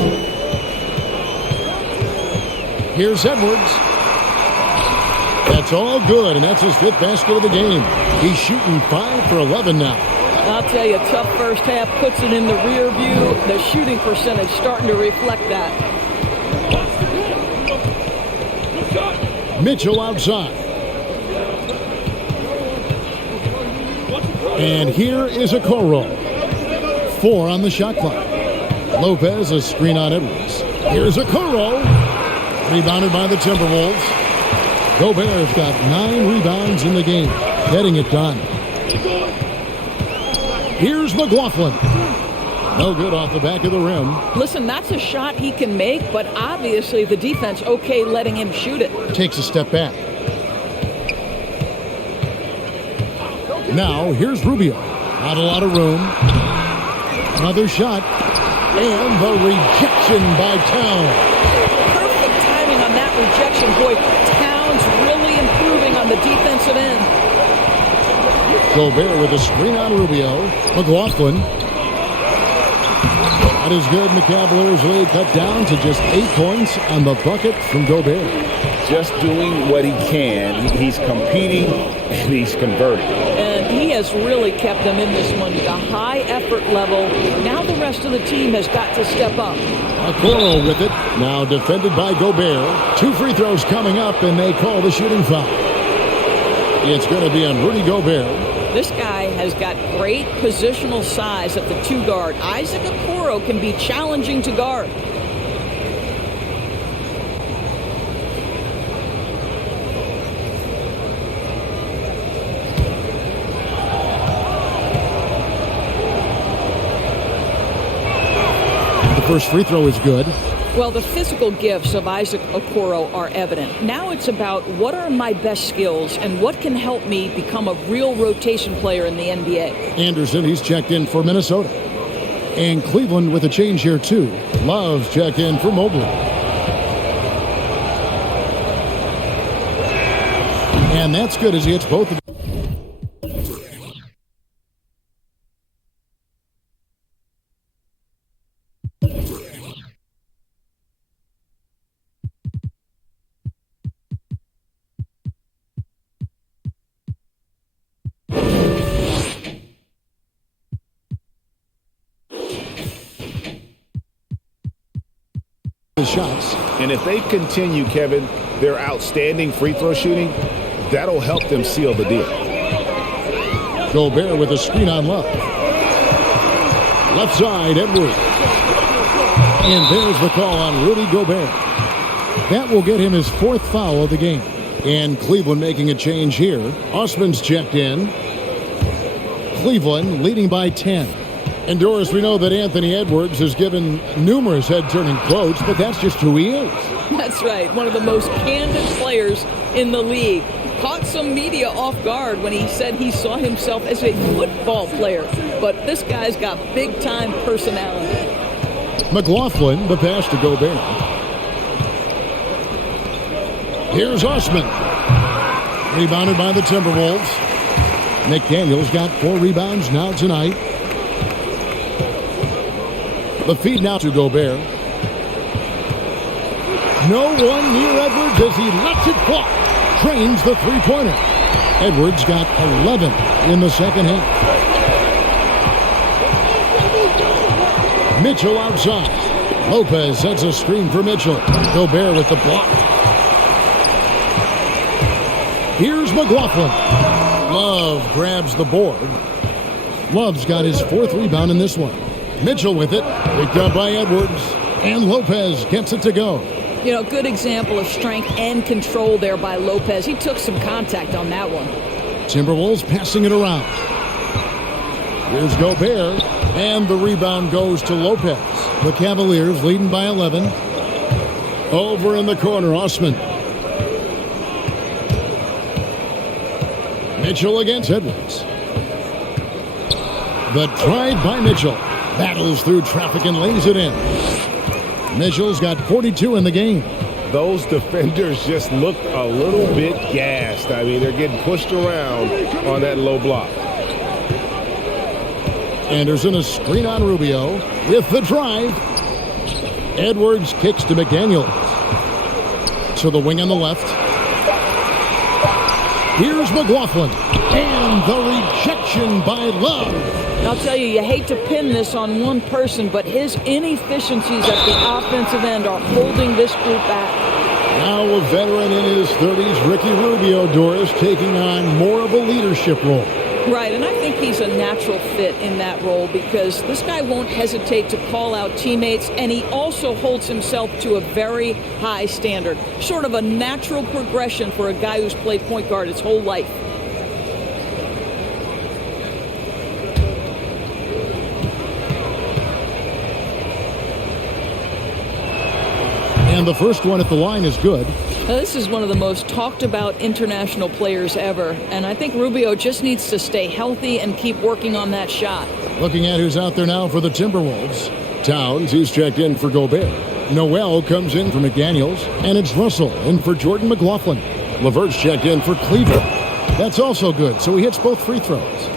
Here's Edwards. That's all good, and that's his 5th basket of the game. He's shooting 5 for 11 now. I'll tell you, tough first half, puts it in the rear view. The shooting percentage starting to reflect that. Mitchell outside. And here is a Okoro. 4 on the shot clock. Lopez, a screen on Edwards. Here's a Okoro. Rebounded by the Timberwolves. Gobert's got 9 rebounds in the game, getting it done. Here's McLaughlin. No good off the back of the rim. Listen, that's a shot he can make, but obviously the defense okay letting him shoot it. Takes a step back. Now, here's Rubio. Not a lot of room. Another shot. And the rejection by Towns. Perfect timing on that rejection. Boy, Towns really improving on the defensive end. Gobert with a screen on Rubio. McLaughlin. Not as good. The Cavaliers lead cut down to just 8 points on the bucket from Gobert. Just doing what he can. He's competing and he's converting. And he has really kept them in this one. The high effort level. Now the rest of the team has got to step up. Okoro with it. Now defended by Gobert. 2 free throws coming up, and they call the shooting foul. It's going to be on Rudy Gobert. This guy has got great positional size at the 2 guard. Isaac Okoro can be challenging to guard. The first free throw is good. Well, the physical gifts of Isaac Okoro are evident. Now it's about what are my best skills and what can help me become a real rotation player in the NBA. Anderson, he's checked in for Minnesota. And Cleveland with a change here, too. Love's checked in for Mobley. And that's good as he hits both of them. Shots. And if they continue, Kevin, their outstanding free throw shooting, that'll help them seal the deal. Gobert with a screen on Love. Left side, Edwards. And there's the call on Rudy Gobert. That will get him his 4th foul of the game. And Cleveland making a change here. Osman's checked in. Cleveland leading by 10. And Doris, we know that Anthony Edwards has given numerous head-turning quotes, but that's just who he is. That's right. One of the most candid players in the league. Caught some media off guard when he said he saw himself as a football player. But this guy's got big-time personality. McLaughlin, the pass to Gobert. Here's Osman. Rebounded by the Timberwolves. McDaniel's got 4 rebounds now tonight. The feed now to Gobert. No one near Edwards as he lets it fly. Trains the 3-pointer. Edwards got 11 in the second half. Mitchell outside. Lopez sets a screen for Mitchell. Gobert with the block. Here's McLaughlin. Love grabs the board. Love's got his 4th rebound in this one. Mitchell with it, picked up by Edwards, and Lopez gets it to go. You know, good example of strength and control there by Lopez. He took some contact on that one. Timberwolves passing it around. Here's Gobert, and the rebound goes to Lopez. The Cavaliers leading by 11. Over in the corner, Osman. Mitchell against Edwards. The drive by Mitchell. Battles through traffic and lays it in. Mitchell's got 42 in the game. Those defenders just look a little bit gassed. I mean, they're getting pushed around on that low block. Anderson a screen on Rubio with the drive. Edwards kicks to McDaniel. To the wing on the left. Here's McLaughlin. And the rejection by Love. I'll tell you, you hate to pin this on one person, but his inefficiencies at the offensive end are holding this group back. Now a veteran in his 30s, Ricky Rubio, Doris, taking on more of a leadership role. Right, and I think he's a natural fit in that role because this guy won't hesitate to call out teammates, and he also holds himself to a very high standard. Sort of a natural progression for a guy who's played point guard his whole life. And the first one at the line is good. Now, this is one of the most talked about international players ever, and I think Rubio just needs to stay healthy and keep working on that shot. Looking at who's out there now for the Timberwolves. Towns, he's checked in for Gobert. Noel comes in for McDaniels, and it's Russell in for Jordan McLaughlin. LeVert's checked in for Cleveland. That's also good, so he hits both free throws.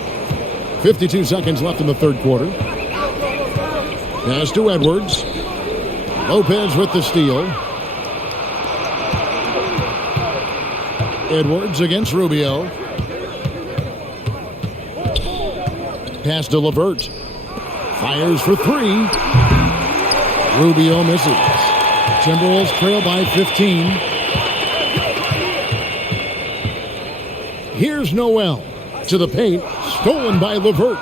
52 seconds left in the third quarter. Pass to Edwards. Lopez with the steal. Edwards against Rubio. Pass to LeVert. Fires for three. Rubio misses. Timberwolves trail by 15. Here's Noel to the paint. Stolen by LeVert.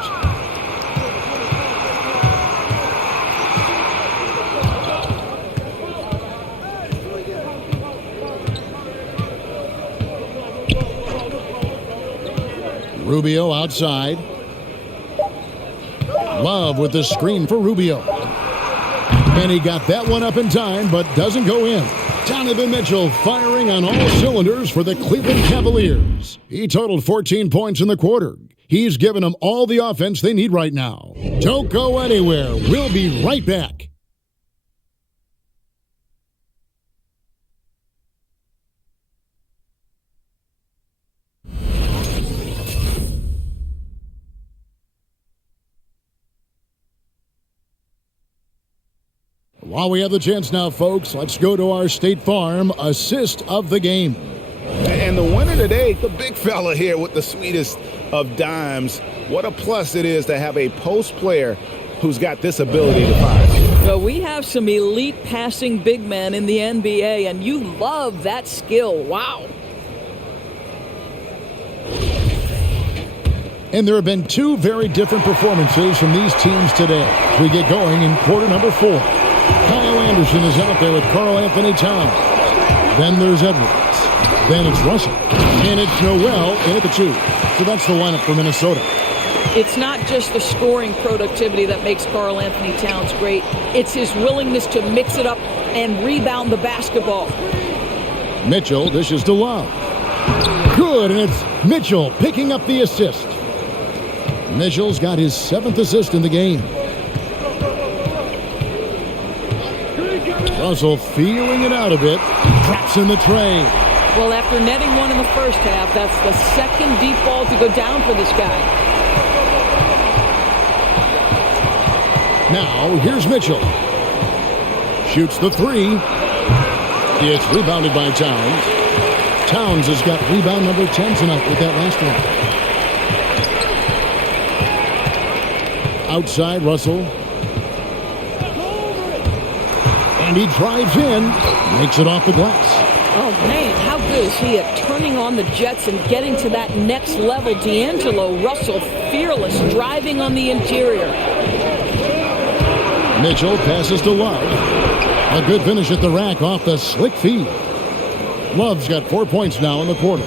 Rubio outside. Love with the screen for Rubio. And he got that one up in time, but doesn't go in. Donovan Mitchell firing on all cylinders for the Cleveland Cavaliers. He totaled 14 points in the quarter. He's given them all the offense they need right now. Don't go anywhere. We'll be right back. While we have the chance now, folks, let's go to our State Farm assist of the game. And the winner today, the big fella here with the sweetest of dimes. What a plus it is to have a post player who's got this ability to fire. Well, we have some elite passing big men in the NBA, and you love that skill. Wow. And there have been two very different performances from these teams today. We get going in quarter number 4. Kyle Anderson is out there with Karl Anthony Towns. Then there's Edwards. Then it's Russell. And it's Noel in at the 2. So that's the lineup for Minnesota. It's not just the scoring productivity that makes Karl Anthony Towns great. It's his willingness to mix it up and rebound the basketball. Mitchell dishes to Love. Good, and it's Mitchell picking up the assist. Mitchell's got his 7th assist in the game. Russell feeling it out a bit. Drops in the tray. Well, after netting one in the first half, that's the second deep ball to go down for this guy. Now, here's Mitchell. Shoots the 3. It's rebounded by Towns. Towns has got rebound number 10 tonight with that last one. Outside, Russell. And he drives in, makes it off the glass. Oh, man, how good is he at turning on the Jets and getting to that next level? D'Angelo Russell, fearless, driving on the interior. Mitchell passes to Love. A good finish at the rack off the slick feed. Love's got 4 points now in the quarter.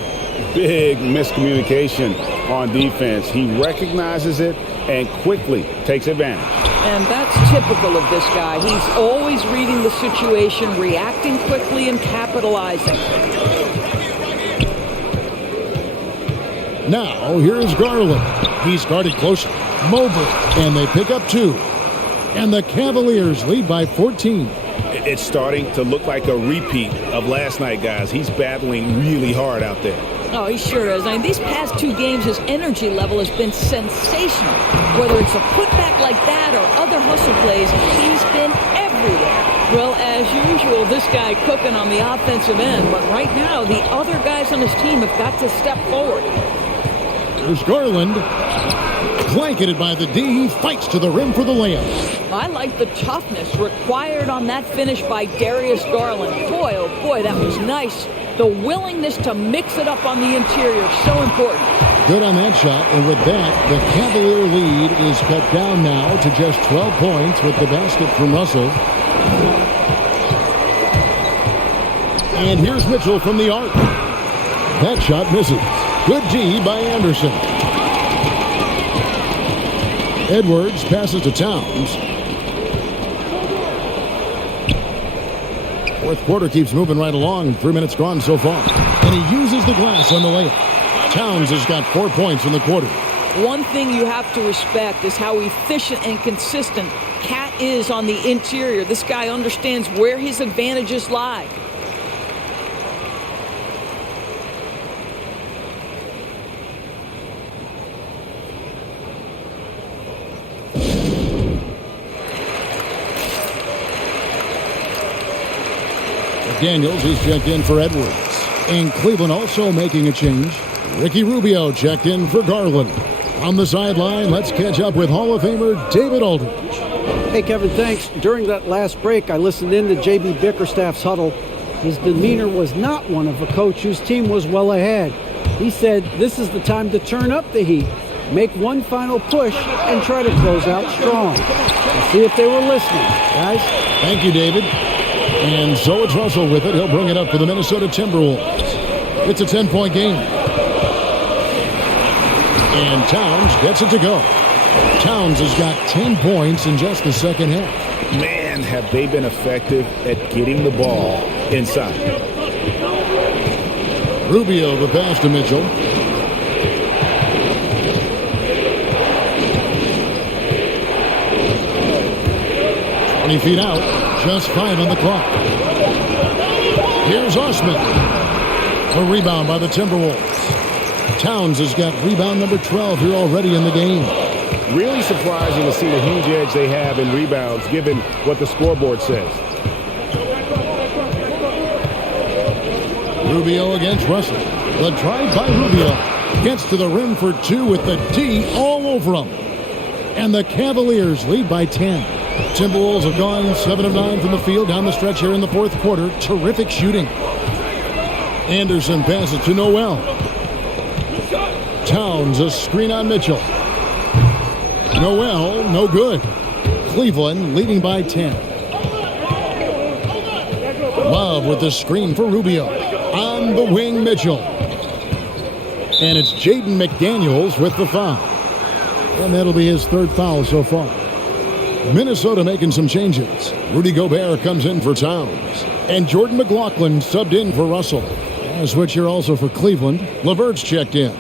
Big miscommunication on defense. He recognizes it and quickly takes advantage. And that's typical of this guy. He's always reading the situation, reacting quickly, and capitalizing. Now, here's Garland. He's guarded close. Mobley. And they pick up 2. And the Cavaliers lead by 14. It's starting to look like a repeat of last night, guys. He's battling really hard out there. Oh, he sure is. I mean, these past 2 games, his energy level has been sensational. Whether it's a putback like that or other hustle plays, he's been everywhere. Well, as usual, this guy cooking on the offensive end. But right now, the other guys on his team have got to step forward. There's Garland. Blanketed by the D. He fights to the rim for the layup. I like the toughness required on that finish by Darius Garland. Boy, oh boy, that was nice. The willingness to mix it up on the interior, so important. Good on that shot, and with that, the Cavalier lead is cut down now to just 12 points with the basket from Russell. And here's Mitchell from the arc. That shot misses. Good D by Anderson. Edwards passes to Towns. Fourth quarter keeps moving right along. 3 minutes gone so far. And he uses the glass on the layup. Towns has got 4 points in the quarter. One thing you have to respect is how efficient and consistent Cat is on the interior. This guy understands where his advantages lie. Daniels is checked in for Edwards. And Cleveland also making a change. Ricky Rubio checked in for Garland. On the sideline, let's catch up with Hall of Famer David Aldridge. Hey, Kevin, thanks. During that last break, I listened in to J.B. Bickerstaff's huddle. His demeanor was not one of a coach whose team was well ahead. He said, this is the time to turn up the heat, make one final push, and try to close out strong. Let's see if they were listening, guys. Thank you, David. And so it's Russell with it. He'll bring it up for the Minnesota Timberwolves. It's a 10-point game. And Towns gets it to go. Towns has got 10 points in just the second half. Man, have they been effective at getting the ball inside. Rubio the pass to Mitchell. Feet out, just 5 on the clock. Here's Osman. A rebound by the Timberwolves. Towns has got rebound number 12 here already in the game. Really surprising to see the huge edge they have in rebounds, given what the scoreboard says. Rubio against Russell. The drive by Rubio. Gets to the rim for 2 with the D all over him. And the Cavaliers lead by 10. Timberwolves have gone 7 of 9 from the field down the stretch here in the fourth quarter. Terrific shooting. Anderson passes to Noel. Towns a screen on Mitchell. Noel, no good. Cleveland leading by 10. Love with the screen for Rubio. On the wing, Mitchell. And it's Jaden McDaniels with the foul. And that'll be his 3rd foul so far. Minnesota making some changes. Rudy Gobert comes in for Towns. And Jordan McLaughlin subbed in for Russell. A switch here also for Cleveland. LeVert's checked in.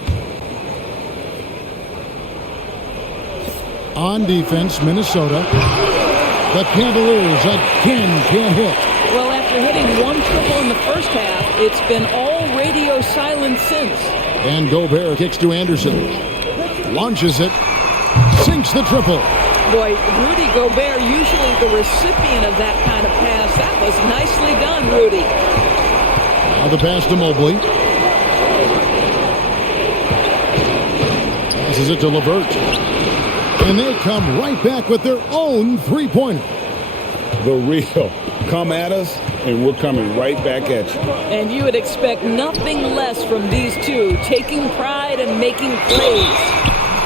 On defense, Minnesota. The Cavaliers again can't hit. Well, after hitting 1 triple in the first half, it's been all radio silence since. And Gobert kicks to Anderson. Launches it. Sinks the triple. Boy, Rudy Gobert, usually the recipient of that kind of pass. That was nicely done, Rudy. Now the pass to Mobley. Passes it to LeVert. And they come right back with their own three-pointer. The real. Come at us, and we're coming right back at you. And you would expect nothing less from these two, taking pride and making plays.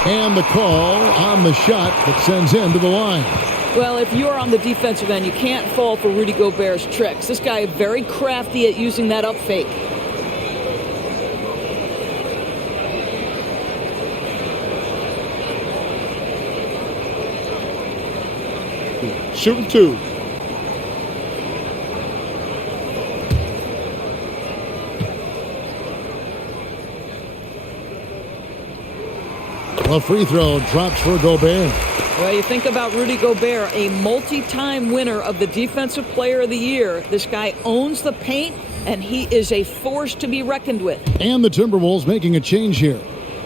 And the call on the shot that sends him to the line. Well, if you're on the defensive end, you can't fall for Rudy Gobert's tricks. This guy is very crafty at using that up fake. Shooting 2. A free throw drops for Gobert. Well, you think about Rudy Gobert, a multi-time winner of the Defensive Player of the Year. This guy owns the paint, and he is a force to be reckoned with. And the Timberwolves making a change here.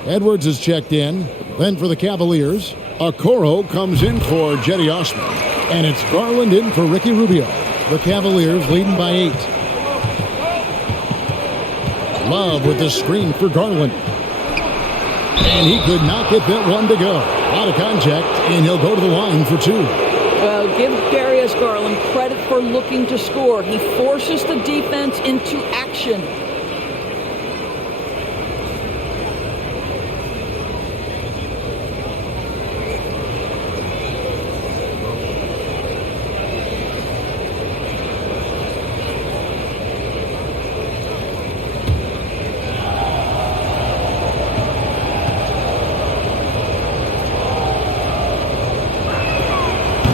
Edwards is checked in. Then for the Cavaliers, Okoro comes in for Jetty Osman. And it's Garland in for Ricky Rubio. The Cavaliers leading by 8. Love with the screen for Garland. And he could not get that one to go. Out of contact, and he'll go to the line for 2. Well, give Darius Garland credit for looking to score. He forces the defense into action.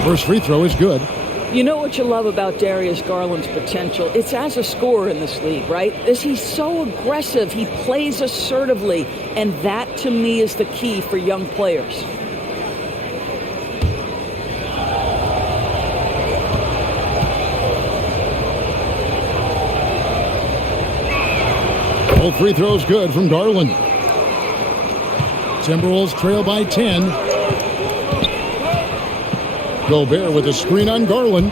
First free throw is good. You know what you love about Darius Garland's potential? It's as a scorer in this league, right? He's so aggressive. He plays assertively. And that, to me, is the key for young players. Both free throws good from Garland. Timberwolves trail by 10. Gobert with a screen on Garland.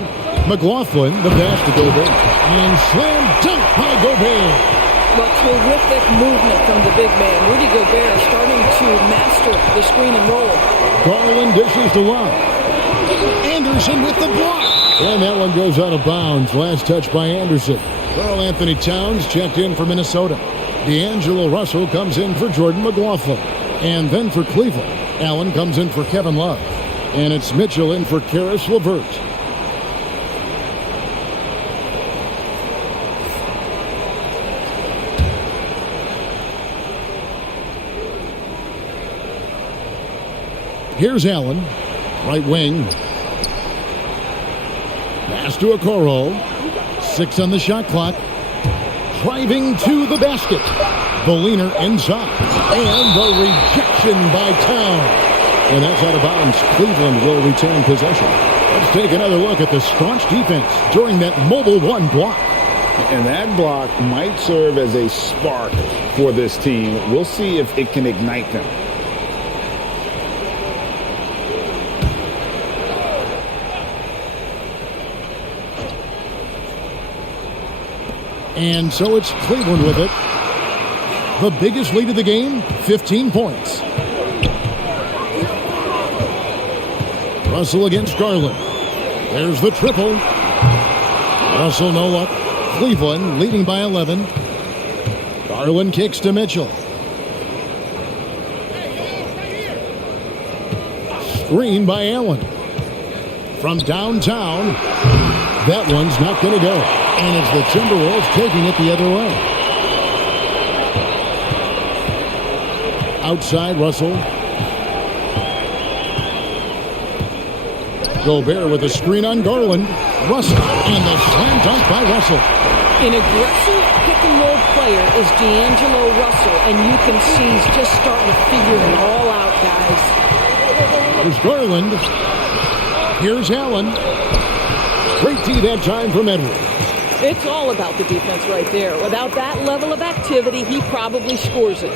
McLaughlin, the pass to Gobert. And slam dunk by Gobert. Well, terrific movement from the big man. Rudy Gobert starting to master the screen and roll. Garland dishes to Love. Anderson with the block. And that one goes out of bounds. Last touch by Anderson. Karl Anthony Towns checked in for Minnesota. D'Angelo Russell comes in for Jordan McLaughlin. And then for Cleveland, Allen comes in for Kevin Love. And it's Mitchell in for Karis LeVert. Here's Allen, right wing. Pass to Okoro. 6 on the shot clock. Driving to the basket. The leaner inside. And the rejection by Towns. And that's out of bounds. Cleveland will retain possession. Let's take another look at the staunch defense during that mobile one block. And that block might serve as a spark for this team. We'll see if it can ignite them. And so it's Cleveland with it. The biggest lead of the game, 15 points. Russell against Garland. There's the triple. Russell no luck. Cleveland leading by 11. Garland kicks to Mitchell. Screen by Allen. From downtown. That one's not going to go. And it's the Timberwolves taking it the other way. Outside Russell. Gobert with a screen on Garland. Russell. And the slam dunk by Russell. An aggressive pick-and-roll player is D'Angelo Russell, and you can see he's just starting to figure it all out, guys. Here's Garland. Here's Allen. Great D that time from Edwards. It's all about the defense right there. Without that level of activity, he probably scores it.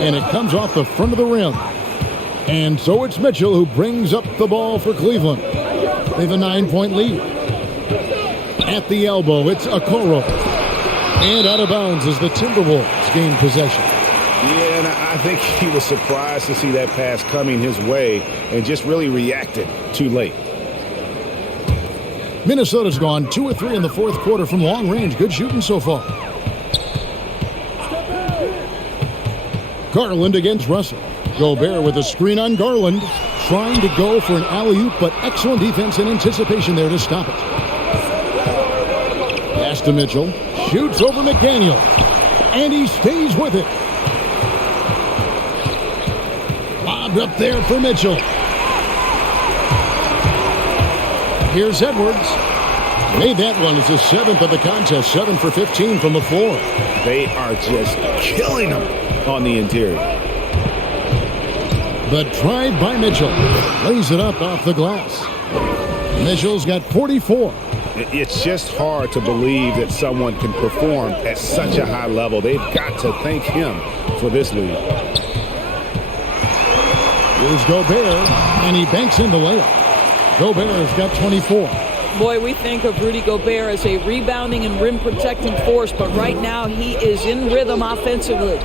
And it comes off the front of the rim. And so it's Mitchell who brings up the ball for Cleveland. They have a 9-point lead. At the elbow, it's Okoro. And out of bounds as the Timberwolves gain possession. Yeah, and I think he was surprised to see that pass coming his way and just really reacted too late. Minnesota's gone 2 of 3 in the fourth quarter from long range. Good shooting so far. Garland against Russell. Gobert with a screen on Garland. Trying to go for an alley-oop, but excellent defense and anticipation there to stop it. Pass to Mitchell. Shoots over McDaniel. And he stays with it. Lobbed up there for Mitchell. Here's Edwards. Made that one as the 7th of the contest. 7 for 15 from the floor. They are just killing them on the interior. The drive by Mitchell. Lays it up off the glass. Mitchell's got 44. It's just hard to believe that someone can perform at such a high level. They've got to thank him for this lead. Here's Gobert, and he banks in the layup. Gobert's got 24. Boy, we think of Rudy Gobert as a rebounding and rim protecting force, but right now he is in rhythm offensively.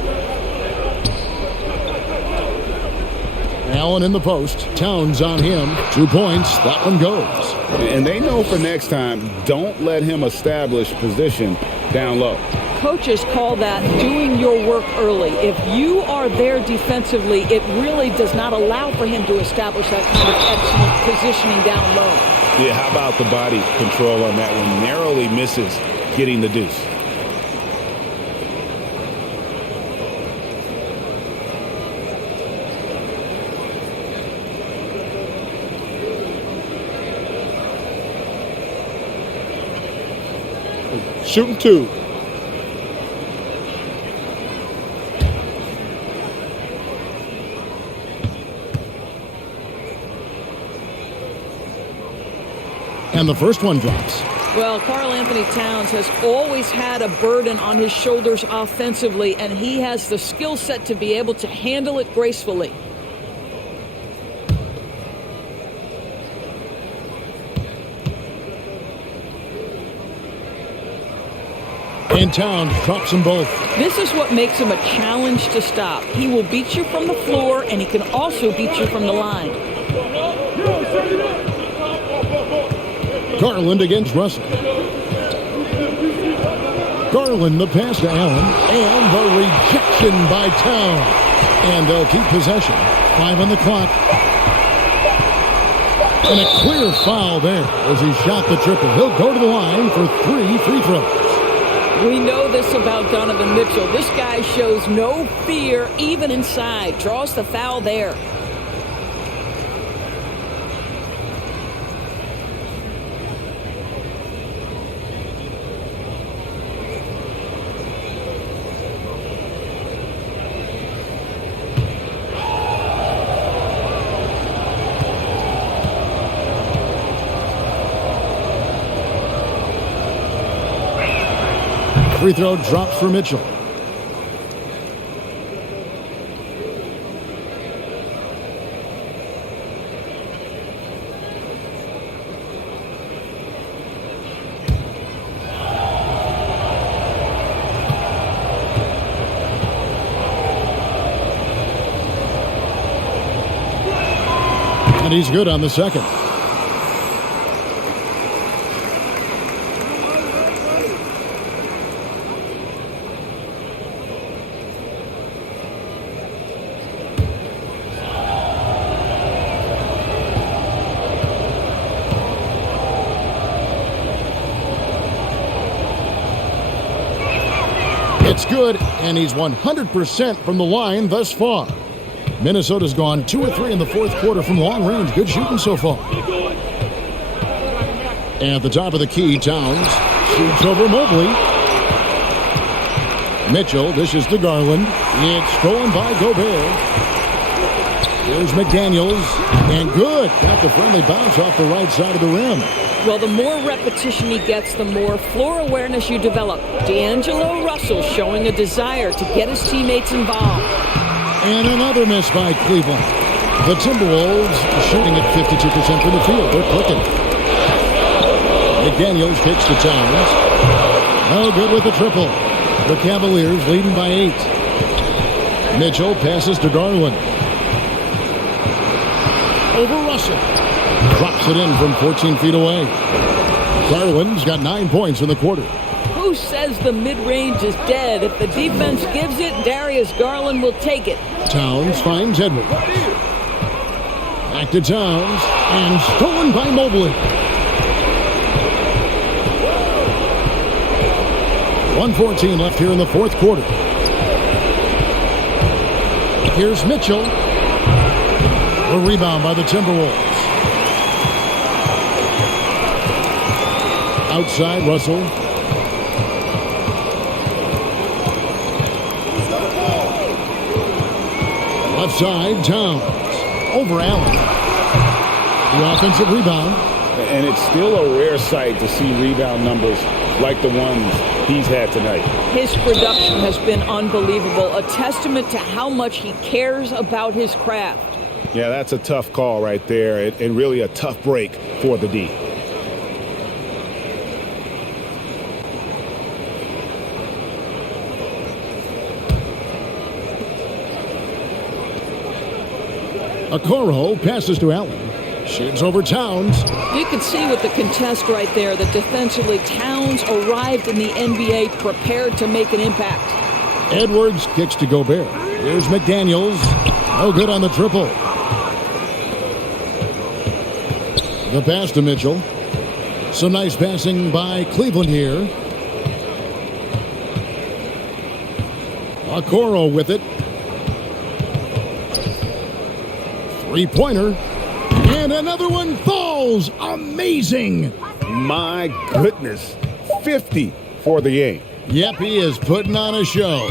Allen in the post. Towns on him. 2 points. That one goes. And they know for next time, don't let him establish position down low. Coaches call that doing your work early. If you are there defensively, it really does not allow for him to establish that kind of excellent positioning down low. Yeah, how about the body control on that one? Narrowly misses getting the deuce. shooting 2. And the first one drops. Well, Karl Anthony Towns has always had a burden on his shoulders offensively, and he has the skill set to be able to handle it gracefully. And Towns drops them both. This is what makes him a challenge to stop. He will beat you from the floor, and he can also beat you from the line. Garland against Russell. Garland, the pass to Allen, and the rejection by Towns. And they'll keep possession. 5 on the clock. And a clear foul there as he shot the triple. He'll go to the line for 3 free throws. We know this about Donovan Mitchell. This guy shows no fear even inside. Draws the foul there. Free throw drops for Mitchell. And he's good on the second. It's good, and he's 100% from the line thus far. Minnesota's gone 2 or 3 in the fourth quarter from long range. Good shooting so far. At the top of the key, Towns shoots over Mobley. Mitchell dishes to Garland. It's stolen by Gobert. Here's McDaniels, and good. Got the friendly bounce off the right side of the rim. Well, the more repetition he gets, the more floor awareness you develop. D'Angelo Russell showing a desire to get his teammates involved. And another miss by Cleveland. The Timberwolves shooting at 52% from the field. They're clicking. McDaniels kicks to Towns. No good with the triple. The Cavaliers leading by 8. Mitchell passes to Garland. Over Russell. Drops it in from 14 feet away. Garland's got 9 points in the quarter. Who says the mid-range is dead? If the defense gives it, Darius Garland will take it. Towns finds Edwards. Back to Towns. And stolen by Mobley. 1:14 left here in the fourth quarter. Here's Mitchell. A rebound by the Timberwolves. Outside, Russell. Left side, Towns. Over Allen. The offensive rebound. And it's still a rare sight to see rebound numbers like the ones he's had tonight. His production has been unbelievable, a testament to how much he cares about his craft. Yeah, that's a tough call right there, and really a tough break for the D. Okoro passes to Allen. Shoots over Towns. You can see with the contest right there that defensively Towns arrived in the NBA prepared to make an impact. Edwards kicks to Gobert. Here's McDaniels. No good on the triple. The pass to Mitchell. Some nice passing by Cleveland here. Okoro with it. Three-pointer. And another one falls. Amazing. My goodness. 50 for the game. Yep, he is putting on a show.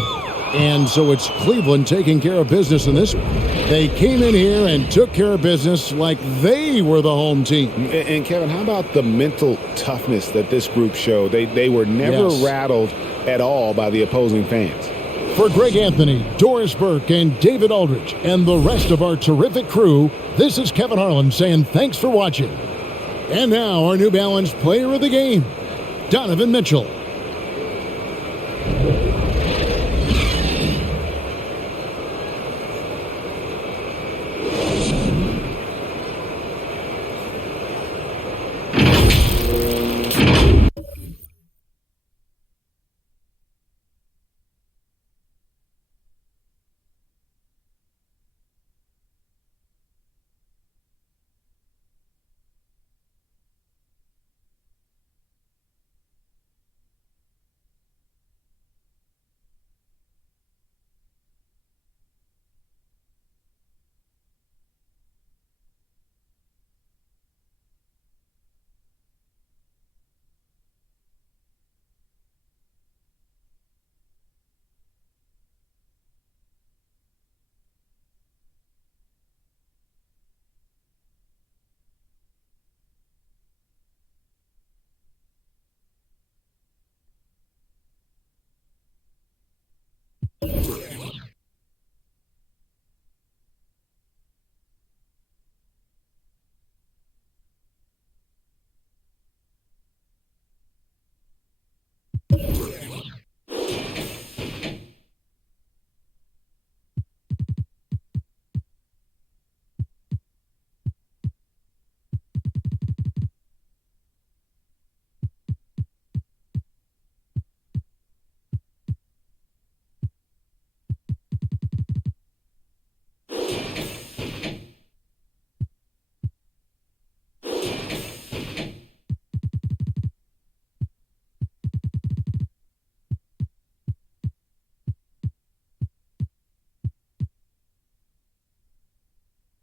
And so it's Cleveland taking care of business in this one. They came in here and took care of business like they were the home team. And Kevin, how about the mental toughness that this group showed? They were never rattled at all by the opposing fans. For Greg Anthony, Doris Burke, and David Aldridge, and the rest of our terrific crew, this is Kevin Harlan saying thanks for watching. And now our New Balance player of the game, Donovan Mitchell.